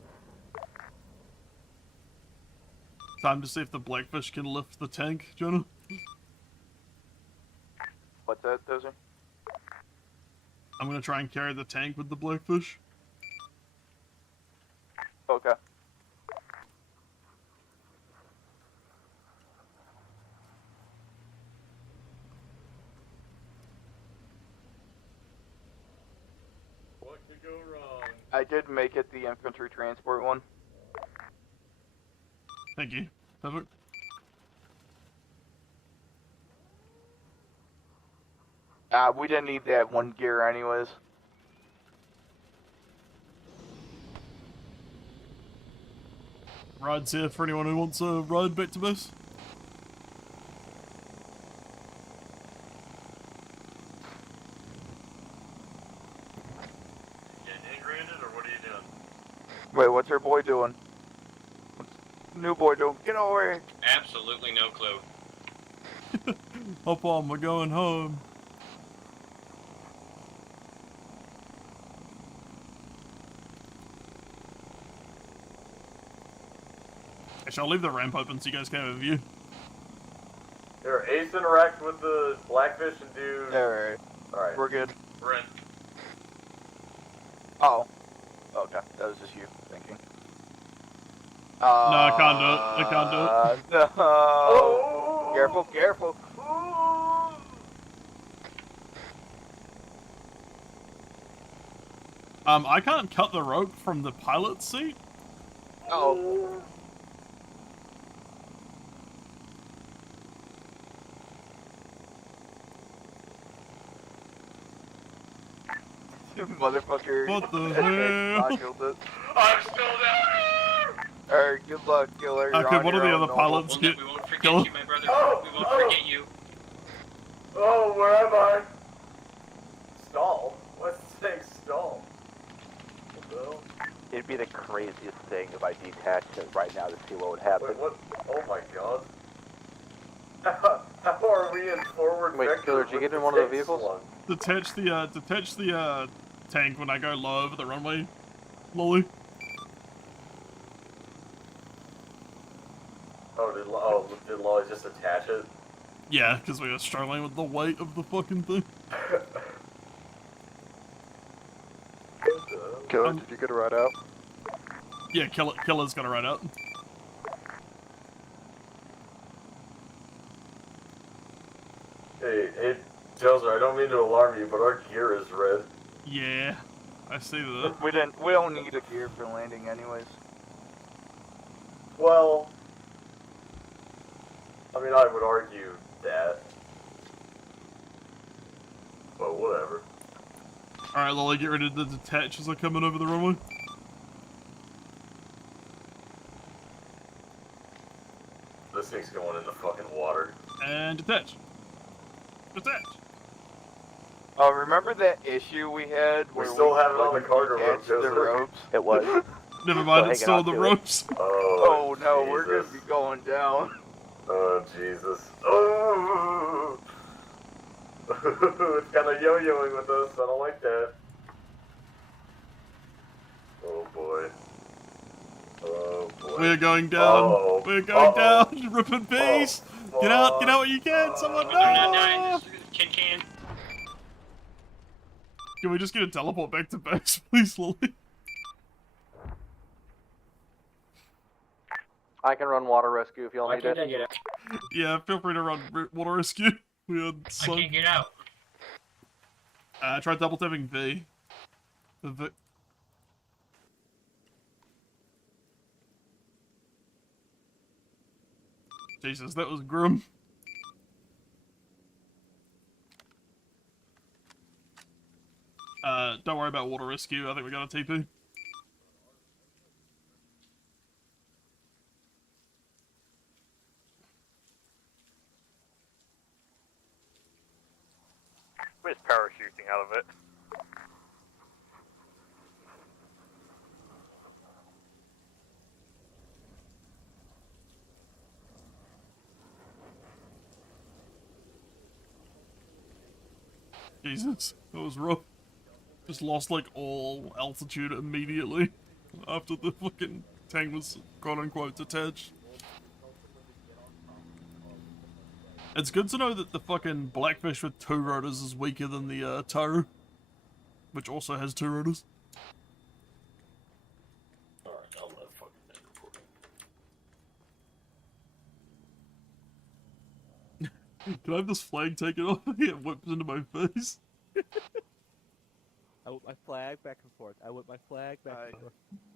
Time to see if the Blackfish can lift the tank, Jonah. What's that, Dozer? I'm gonna try and carry the tank with the Blackfish. Okay. What could go wrong? I did make it the infantry transport one. Thank you. Perfect. We didn't need that one gear anyways. Rides here for anyone who wants a ride back to base. Getting integrated, or what are you doing? Wait, what's her boy doing? What's new boy doing? Get over here! Absolutely no clue. Hop on, we're going home. Actually, I'll leave the ramp open so you guys can have a view. Here, Ace interact with the blackfish and do... Alright. Alright. We're good. We're in. Oh. Okay, that was just you thinking. No, I can't do it. I can't do it. No. Oh. Careful, careful. I can't cut the rope from the pilot seat. Oh. Motherfucker. What the hell? I'm still down here! Alright, good luck, killer. Okay, one of the other pilots We get won't forget killed. you, my brother. We won't forget you. Oh, where am I? Stall? What's saying stall? What the hell? It'd be the craziest thing if I detached it right now to see what would happen. Wait, what? Oh my god. How are we in forward Wait, vector Killer, did you with get in the one of the fixed vehicles? one? Detach the tank when I go low over the runway, Lolly. Did Lolly just attach it? Yeah, because we were struggling with the weight of the fucking thing. Killer, did you get a ride out? Yeah, Killer's gonna ride out. Hey, Joser, I don't mean to alarm you, but our gear is red. Yeah, I see that. We don't need a gear for landing anyways. Well, I mean, I would argue that. But whatever. Alright, Lolly, get ready to detach as I come in over the runway. This thing's going in the fucking water. And detach. Detach. Oh, remember that issue we had We where still have it on the cargo rope, detached the Joser. ropes? It was. Never mind, it's Still still the hanging on to it. ropes. Oh no, Jesus. we're gonna be going down. Oh, Jesus. Oh! It's kind of yo-yoing with us. I don't like that. Oh, boy. Oh, boy. We're going down. Uh-oh. We're going Uh-oh. down. Rip in peace. Get out what you can. Someone, I'm not dying. no. This can. Can we just get a teleport back to base, please, Lolly? I can run water rescue if y'all Why need can't I it. get out? Yeah, feel free to run water rescue. We had I so... can't get out. Try double tapping V. The V. Jesus, that was grim. Don't worry about water rescue. I think we got a TP. We're just parachuting out of it. Jesus, that was rough. Just lost like all altitude immediately after the fucking tank was quote unquote detached. It's good to know that the fucking Blackfish with 2 rotors is weaker than the TRU, which also has 2 rotors. Alright, I'll let fucking that report. Can I have this flag taken off? It whips into my face. I whip my flag back and forth. I whip my flag back and forth.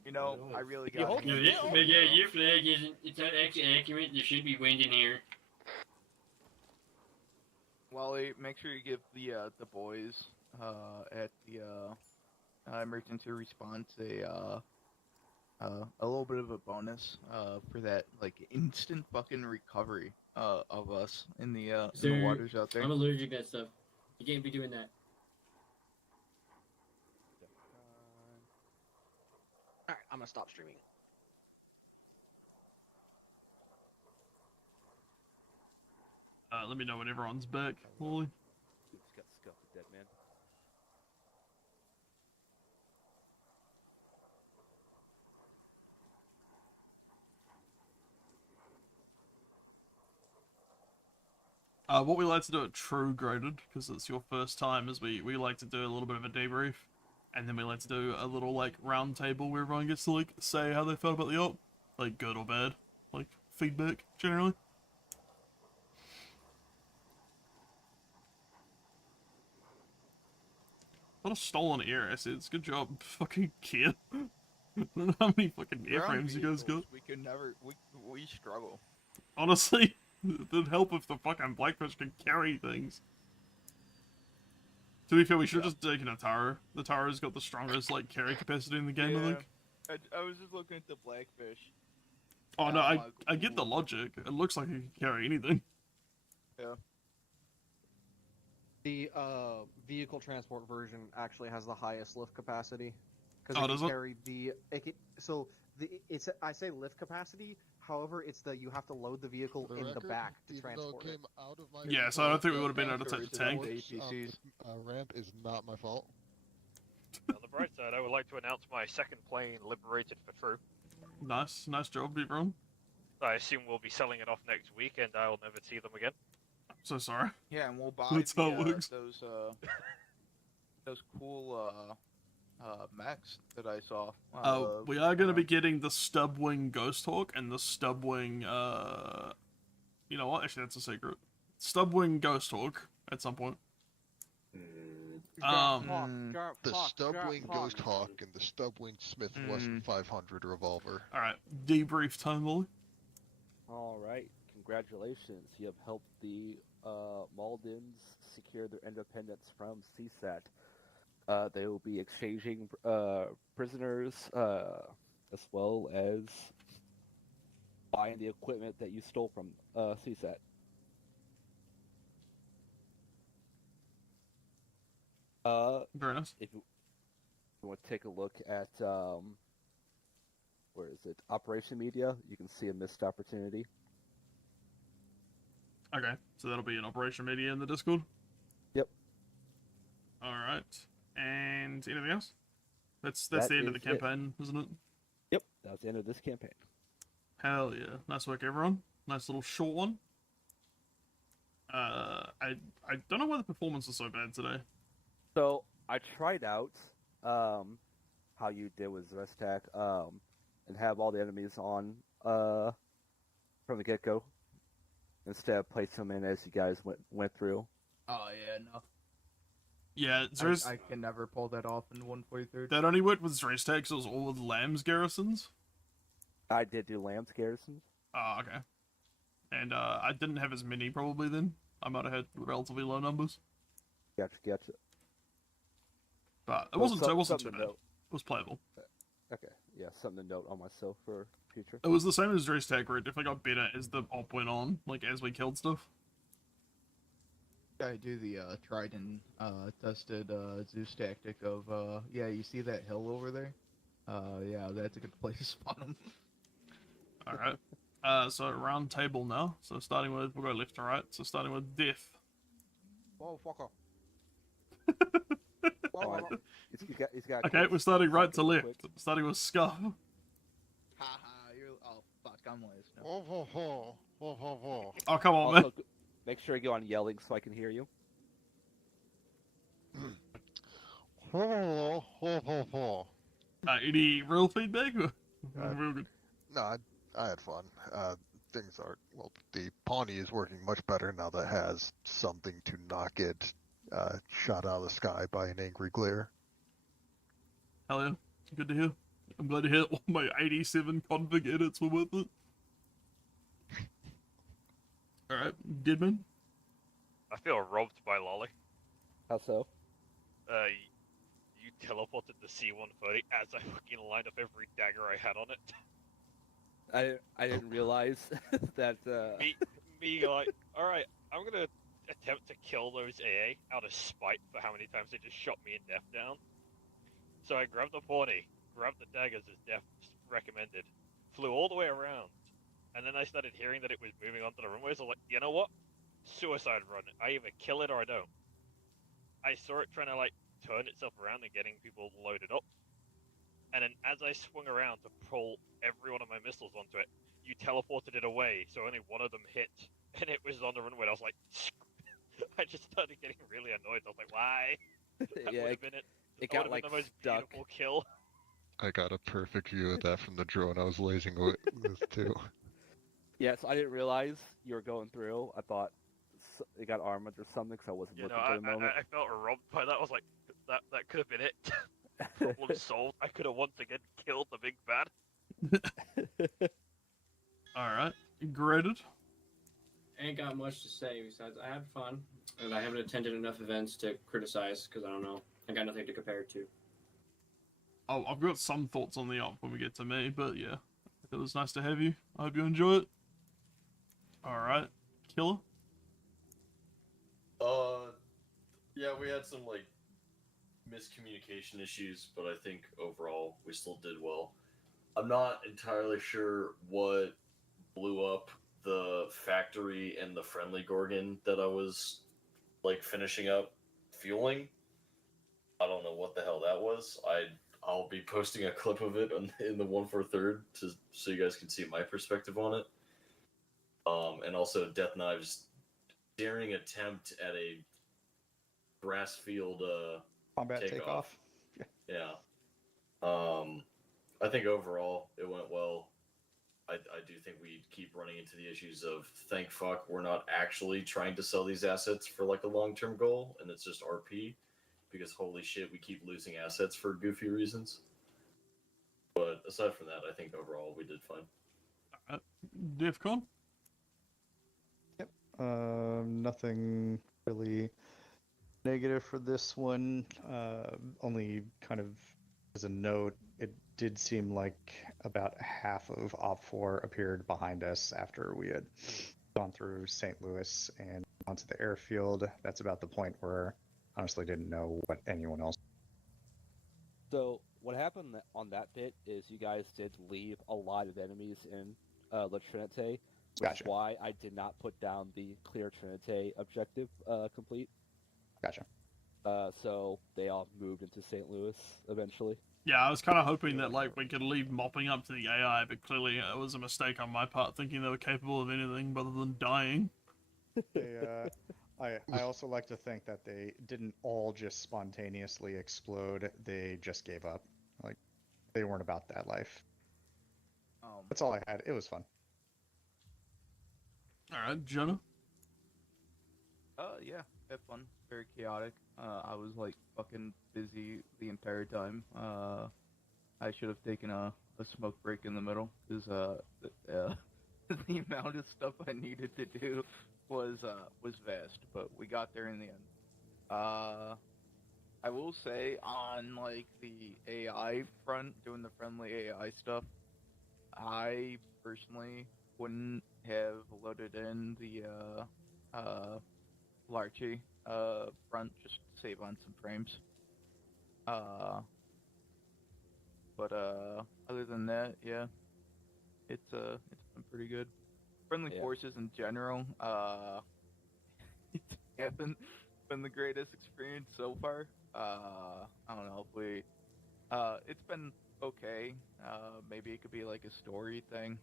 You know, I really You got hold No, it this, down. but yeah, your flag isn't. It's not actually accurate. There should be wind in here. Wally, make sure you give the boys at the emergency response a little bit of a bonus for that like instant fucking recovery of us in the waters out there. I'm allergic to that stuff. You can't be doing that. Alright, I'm gonna stop streaming. Let me know when everyone's back, Wally. Oops, got scuffed, dead man. What we like to do at TRU Graded, because it's your first time, is we like to do a little bit of a debrief, and then we like to do a little like round table where everyone gets to like say how they felt about the op, like good or bad, like feedback generally. What a stolen air assets. Good job, fucking kid. I don't know how many fucking airframes you guys got. We could never. We struggle. Honestly, it'd help if the fucking Blackfish could carry things. To be fair, we should have just taken a TRU. The TRU's got the strongest like carry capacity in the game, I think. I was just looking at the Blackfish. Oh no, I get the logic. It looks like it can carry anything. Yeah. The vehicle transport version actually has the highest lift capacity because Oh, it does can it? carry I say lift capacity. However, it's you have to load the vehiil in the back to transport it. Yeah, so I don't think we would have been able to take the tank. Ramp is not my fault. On the bright side, I would like to announce my second plane liberated for TRU. Nice job, everyone. I assume we'll be selling it off next week, and I'll never see them again. So sorry. Yeah, and we'll buy That's how it looks. those cool mechs that I saw. We are going to be getting the Stubwing Ghost Hawk and the Stubwing, you know what? Actually, that's a secret. Stubwing Ghost Hawk at some point. The Stubwing Ghost Hawk and the Stubwing Smith Wesson 500 revolver. Alright, debrief time, Wally. Alright, congratulations. You have helped the Maldens secure their independence from CSAT. They will be exchanging prisoners as well as buying the equipment that you stole from CSAT. Very nice. If you want to take a look at where is it? Operation Media, you can see a missed opportunity. Okay, so that'll be an Operation Media in the Discord? Yep. Alright. And anything else? That's That the end of the is it. campaign, isn't it? Yep, that's the end of this campaign. Hell yeah. Nice work, everyone. Nice little short one. I don't know why the performance is so bad today. So, I tried out how you did with Zrestak and have all the enemies on from the get-go instead of place them in as you guys went through. Oh yeah, no. Yeah, I can never pull that off in 143rd. That only worked with Zrestak, because it was all with Lamb's garrisons. I did do Lamb's garrisons. Oh, okay. And I didn't have as many probably then. I might have had relatively low numbers. Gotcha. But it Well, wasn't too something to bad. note. It was playable. Okay, yeah, something to note on myself for future. It was the same as Zrestak, where it definitely got better as the op went on, like as we killed stuff. I do the tried and tested Zeus tactic of yeah, you see that hill over there? Yeah, that's a good place to spawn them. Alright. So round table now. So starting with, we'll go left to right. So starting with Death. Whoa, fucker. He's got Okay, we're starting right to left. Starting with Scuff. You're fuck, I'm last now. Oh, come on, man. Make sure you go on yelling so I can hear you. Any real feedback? Real good. No, I had fun. Things are, well, the Pawnee is working much better now that it has something to knock it shot out of the sky by an angry glare. Hell yeah. Good to hear. I'm glad to hear all my 87 config edits were worth it. Alright, Deadman? I feel robbed by Lolly. How so? You teleported the C-130 as I fucking lined up every dagger I had on it. I didn't realize that. Me like, all right, I'm gonna attempt to kill those AA out of spite for how many times they just shot me and Death down. So I grabbed the pony, grabbed the daggers as Death recommended, flew all the way around, and then I started hearing that it was moving onto the runways. I was like, you know what? Suicide run. I either kill it or I don't. I saw it trying to like turn itself around and getting people loaded up. And then as I swung around to pull every one of my missiles onto it, you teleported it away, so only one of them hit, and it was on the runway. I was like, I just started getting really annoyed. I was like, why? That Yeah, would have been it. It That got would like have been the most stuck. beautiful kill. I got a perfect view of that from the drone I was lasing with too. Yeah, so I didn't realize you were going through. I thought it got armored or something, because I wasn't You know, looking for the moment. I felt robbed by that. I was like, that could have been it. Problem solved. I could have once again killed the big bad. Alright, graded. I ain't got much to say besides I had fun, and I haven't attended enough events to criticize because I don't know. I got nothing to compare it to. Oh, I've got some thoughts on the op when we get to me, but yeah. It was nice to have you. I hope you enjoy it. Alright, Killer? Yeah, we had some, like, miscommunication issues, but I think overall we still did well. I'm not entirely sure what blew up the factory and the friendly Gorgon that I was, like, finishing up fueling. I don't know what the hell that was. I'll be posting a clip of it in the 1/4 so you guys can see my perspective on it. And also Death Knives' daring attempt at a grass field combat takeoff. Yeah. I think overall it went well. I do think we keep running into the issues of thank fuck we're not actually trying to sell these assets for like a long-term goal, and it's just RP, because holy shit, we keep losing assets for goofy reasons. But aside from that, I think overall we did fine. DEFCON? Yep. Nothing really negative for this one. Only kind of as a note, it did seem like about half of Op4 appeared behind us after we had gone through St. Louis and onto the airfield. That's about the point where I honestly didn't know what anyone else. So what happened on that bit is you guys did leave a lot of enemies in La Trinite, which is why I did not put down the Clear Trinite objective complete. Gotcha. So they all moved into St. Louis eventually. Yeah, I was kind of hoping that like we could leave mopping up to the AI, but clearly it was a mistake on my part, thinking they were capable of anything other than dying. I also like to think that they didn't all just spontaneously explode. They just gave up. Like, they weren't about that life. That's all I had. It was fun. Alright, Jonah? Yeah, had fun. Very chaotic. I was like fucking busy the entire time. I should have taken a smoke break in the middle, because the amount of stuff I needed to do was vast, but we got there in the end. I will say, on like the AI front, doing the friendly AI stuff, I personally wouldn't have loaded in the Larchy front just to save on some frames. But other than that, yeah, it's been pretty good. Friendly forces in general, it hasn't been the greatest experience so far. I don't know if we, it's been okay. Maybe it could be like a story thing.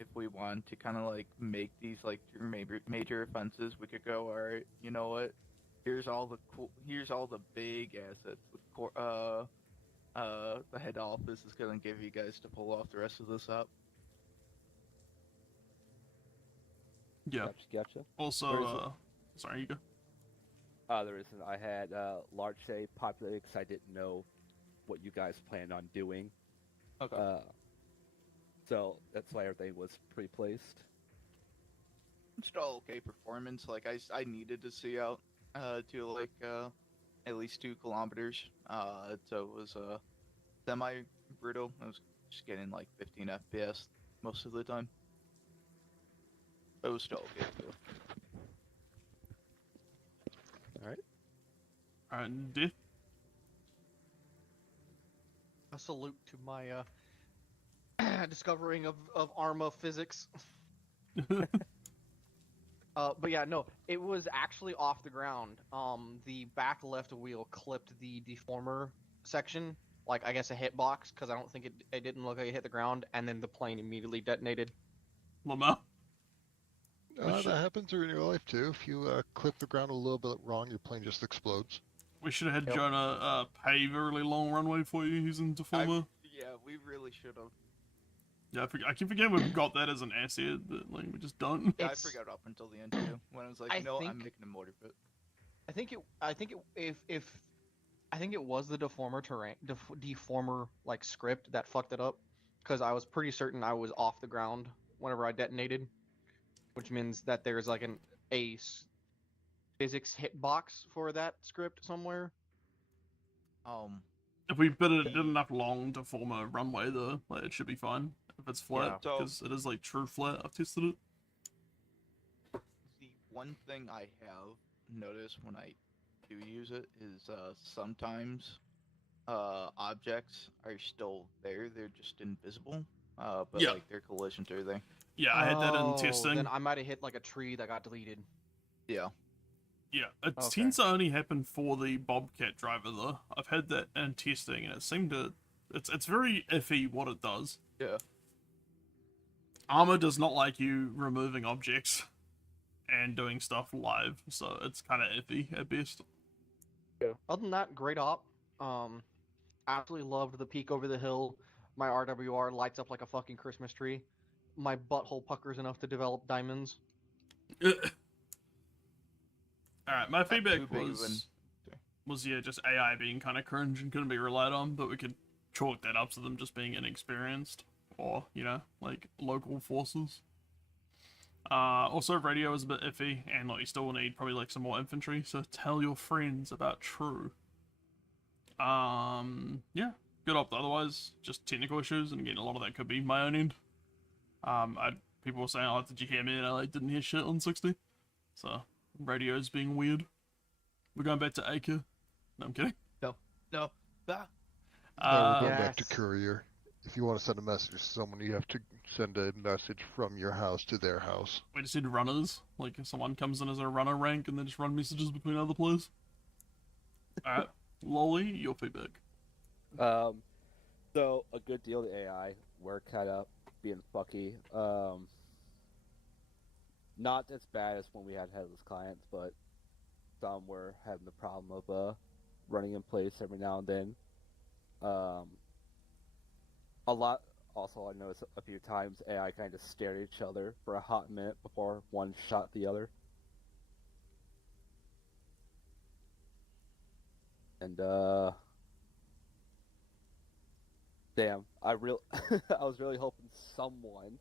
If we want to kind of like make these like major offenses, we could go, all right, you know what? Here's all the big assets with the head office is gonna give you guys to pull off the rest of this up. Yeah. Gotcha. Also, sorry, you go. The reason I had Large Say populated because I didn't know what you guys planned on doing. Okay. So that's why everything was pre-placed. still okay performance. Like I needed to see out to like at least 2 kilometers. So it was semi brutal. I was just getting like 15 FPS most of the time. But it was still okay too. Alright, Death. A salute to my discovering of Arma physics. But yeah, no, it was actually off the ground. The back left wheel clipped the deformer section, like I guess a hitbox, because I don't think it didn't look like it hit the ground, and then the plane immediately detonated. Lamau? That happens in real life too. If you clip the ground a little bit wrong, your plane just explodes. We should have had Jonah pave a really long runway for you using deformer. Yeah, we really should have. Yeah, I keep forgetting we've got that as an asset, but like we just don't. Yeah, I forgot up until the end too. When I was like, I'm making a motor pit. I think it was the deformer terrain, deformer like script that fucked it up, because I was pretty certain I was off the ground whenever I detonated, which means that there's like a physics hitbox for that script somewhere. If we did enough long to form a runway though, like it should be fine if it's flat, Yeah. because it is like true flat. I've tested it. The one thing I have noticed when I do use it is sometimes objects are still there, they're just invisible, but Yeah. like their collisions are there. Yeah, I had that in testing. Then I might have hit like a tree that got deleted. Yeah. Yeah, it Okay. tends to only happen for the Bobcat driver though. I've had that in testing, and it seemed to. It's very iffy what it does. Yeah. Arma does not like you removing objects and doing stuff live, so it's kind of iffy at best. Other than that, great op. Absolutely loved the peak over the hill. My RWR lights up like a fucking Christmas tree. My butthole puckers enough to develop diamonds. Alright, my feedback was yeah, just AI being kind of cringe and couldn't be relied on, but we could chalk that up to them just being inexperienced, or, you know, like, local forces. Also, radio is a bit iffy, and like, you still need probably like some more infantry, so tell your friends about TRU. Yeah, good op. Otherwise, just technical issues, and again, a lot of that could be my own end. People were saying, oh, did you hear me? And I like, didn't hear shit on 60. So, radio's being weird. We're going back to Acre. No, I'm kidding. No. No, we're going back to courier. If you want to send a message to someone, you have to send a message from your house to their house. We just need runners. Like, if someone comes in as a runner rank and then just run messages between other players. Alright, Lolly, your feedback. So, a good deal of the AI, we're kind of being fucky. Not as bad as when we had headless clients, but some were having the problem of running in place every now and then. A lot. Also, I noticed a few times AI kind of stared at each other for a hot minute before one shot the other. And damn, I was really hoping someone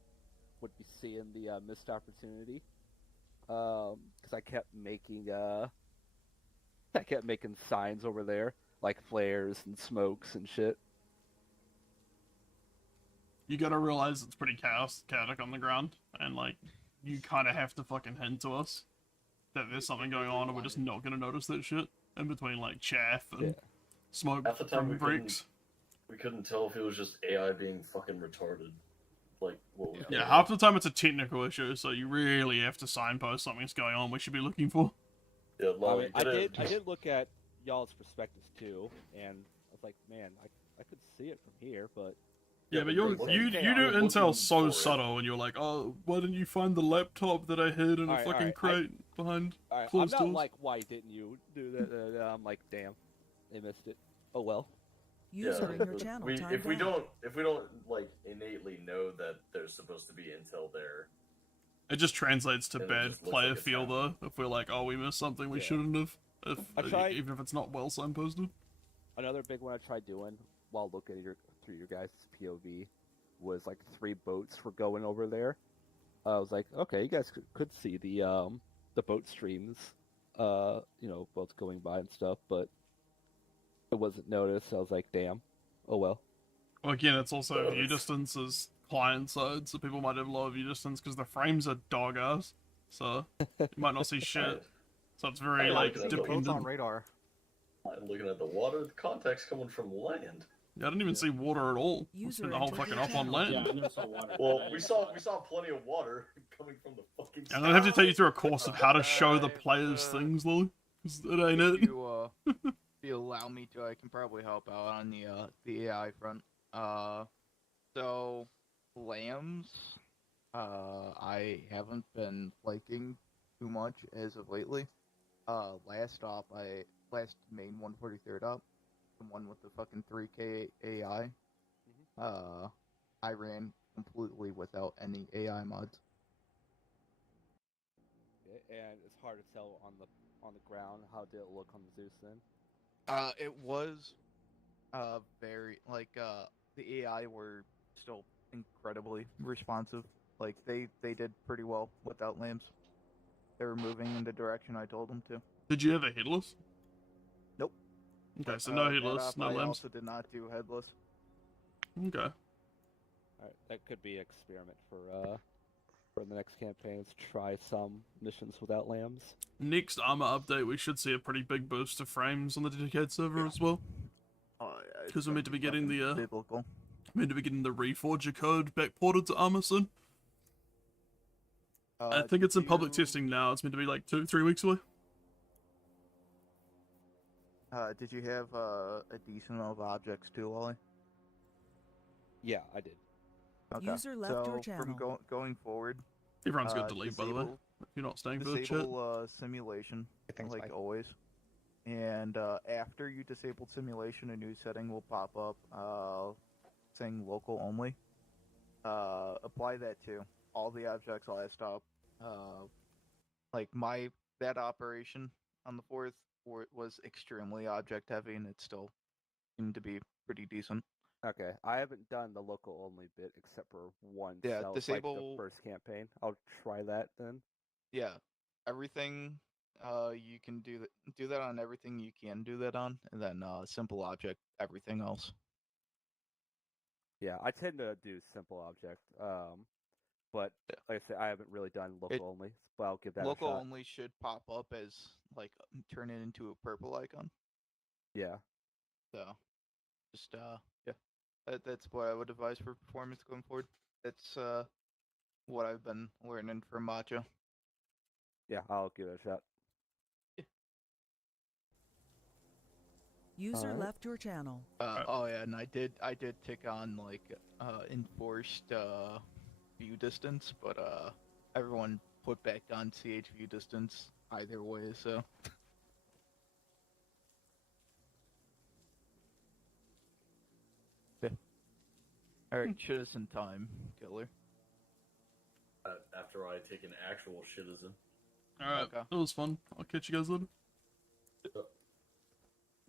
would be seeing the missed opportunity, because I kept making signs over there like flares and smokes and shit. You gotta realize it's pretty chaotic on the ground, and like, you kind of have to fucking hint to us that there's something going on, and we're just not gonna notice that shit in between like chaff and smoke Half the time from bricks. we couldn't tell if it was just AI being fucking retarded. Like, what was Yeah, half the time it's a technical issue, so you really have to signpost something's going on we should be looking for. Yeah, I did look at y'all's perspectives too, and I was like, man, I could see it from here, but Yeah, but you do intel so subtle, and you're like, oh, why didn't you find the laptop that I hid in a fucking crate behind I'm closed not doors? like, why didn't you do that? I'm like, damn, they missed it. Oh well. User in your channel timed if we out. don't like innately know that there's supposed to be intel there, It just translates to And it bad just looks player like it's feel, though. If we're like, oh, we missed something we shouldn't have. Even if it's not well signposted. Another big one I tried doing while looking at through your guys' POV was like 3 boats were going over there, I was like, okay, you guys could see the boat streams, boats going by and stuff, but it wasn't noticed. I was like, damn, oh well. Well, again, it's also view distance is client side, so people might have lower view distance because the frames are dog ass, so you might not see shit. So it's very like dependent. On radar. I'm looking at the water. The contact's coming from land. Yeah, I didn't even see water at all. Spent the whole fucking up on land. Yeah, I never saw water. Well, we saw plenty of water coming from the fucking. I'm gonna have to take you through a course of how to show the players things, Lily. 'Cause it ain't it. If you allow me to, I can probably help out on the AI front. So lambs, I haven't been liking too much as of lately. Last main 143rd op, the one with the fucking 3K AI. I ran completely without any AI mods. And it's hard to tell on the ground. How did it look on the Zeus then? It was very the AI were still incredibly responsive. Like they did pretty well without lambs. They were moving in the direction I told them to. Did you have a headless? Nope. Okay, so no headless, no I lambs. also did not do headless. Okay. Alright, that could be an experiment for the next campaigns. Try some missions without lambs. Next Arma update, we should see a pretty big boost of frames on the dedicated server as well. Oh yeah. Because we're meant to be getting the biblical. Reforger code backported to Arma soon. I think it's in public testing now. It's meant to be like 2-3 weeks away. Did you have a decent amount of objects too, Wally? Yeah, I did. Okay. User left your channel. From going forward, Everyone's got to leave, by the way. If you're not staying for the chat. Disable simulation, like always. And after you disabled simulation, a new setting will pop up saying local only. Apply that to all the objects last up. Like that operation on the 4th was extremely object heavy, and it still seemed to be pretty decent. Okay, I haven't done the local only bit except for one. Yeah, cell, disable like the first campaign. I'll try that then. Yeah, everything you can do that on everything you can do that on, and then simple object everything else. Yeah, I tend to do simple object, but like I said, I haven't really done local only, but I'll give that local a shot. only should pop up as like turn it into a purple icon. Yeah. So, just yeah, that's what I would advise for performance going forward. That's what I've been learning from Matcha. Yeah, I'll give it a shot. User left your channel. Oh yeah, and I did tick on like enforced view distance, but everyone put back on CH view distance either way, so. Yeah. Alright, citizen time, killer. After I take an actual citizen. Alright, that was fun. I'll catch you guys later.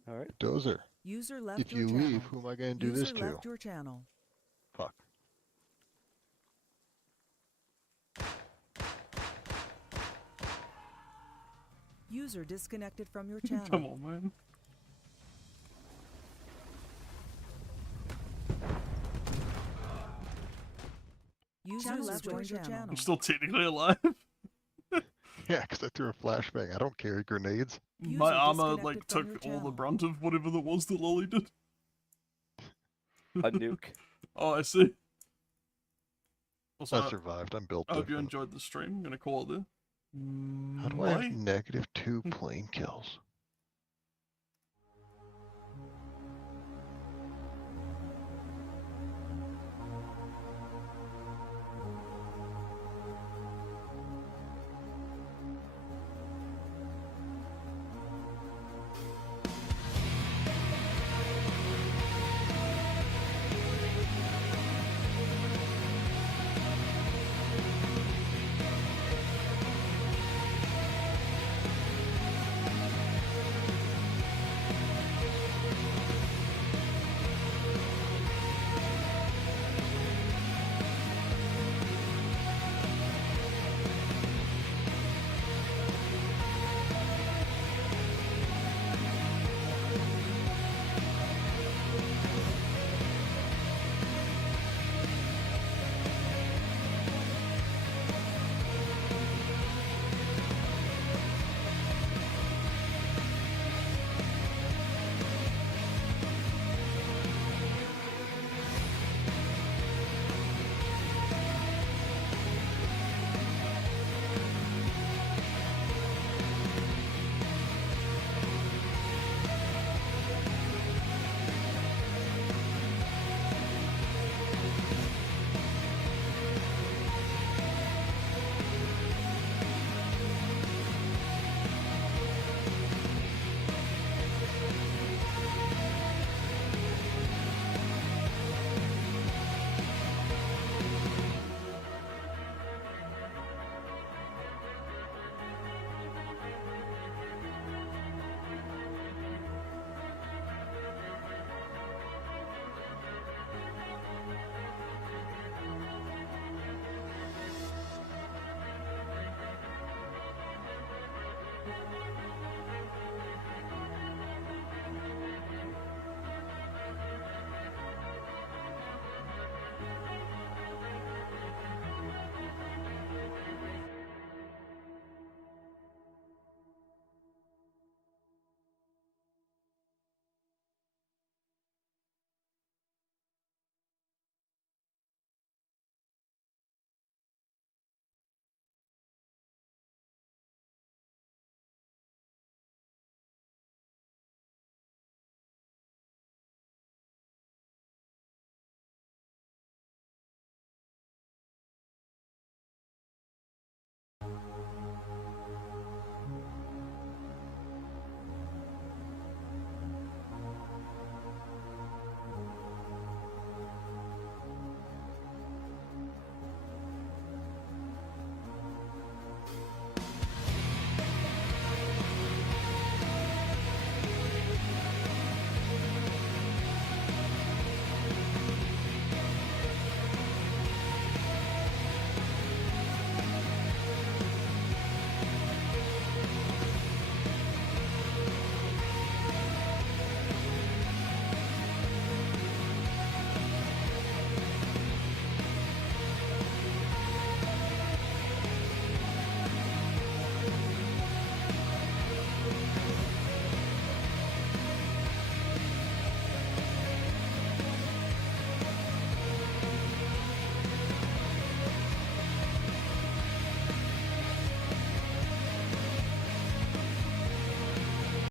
Alright. Dozer. User left If your you channel. leave, who am I going to do this User to? left your channel. Fuck. User disconnected from your channel. Come on, man. User left your channel. I'm still technically alive. Yeah, because I threw a flashbang. I don't carry grenades. My armor like took all the brunt of whatever that was that Lolly did. A nuke. Oh, I see. Also, I survived. I'm built I hope you different. enjoyed the stream. I'm gonna call it there. How do I have -2 plane kills?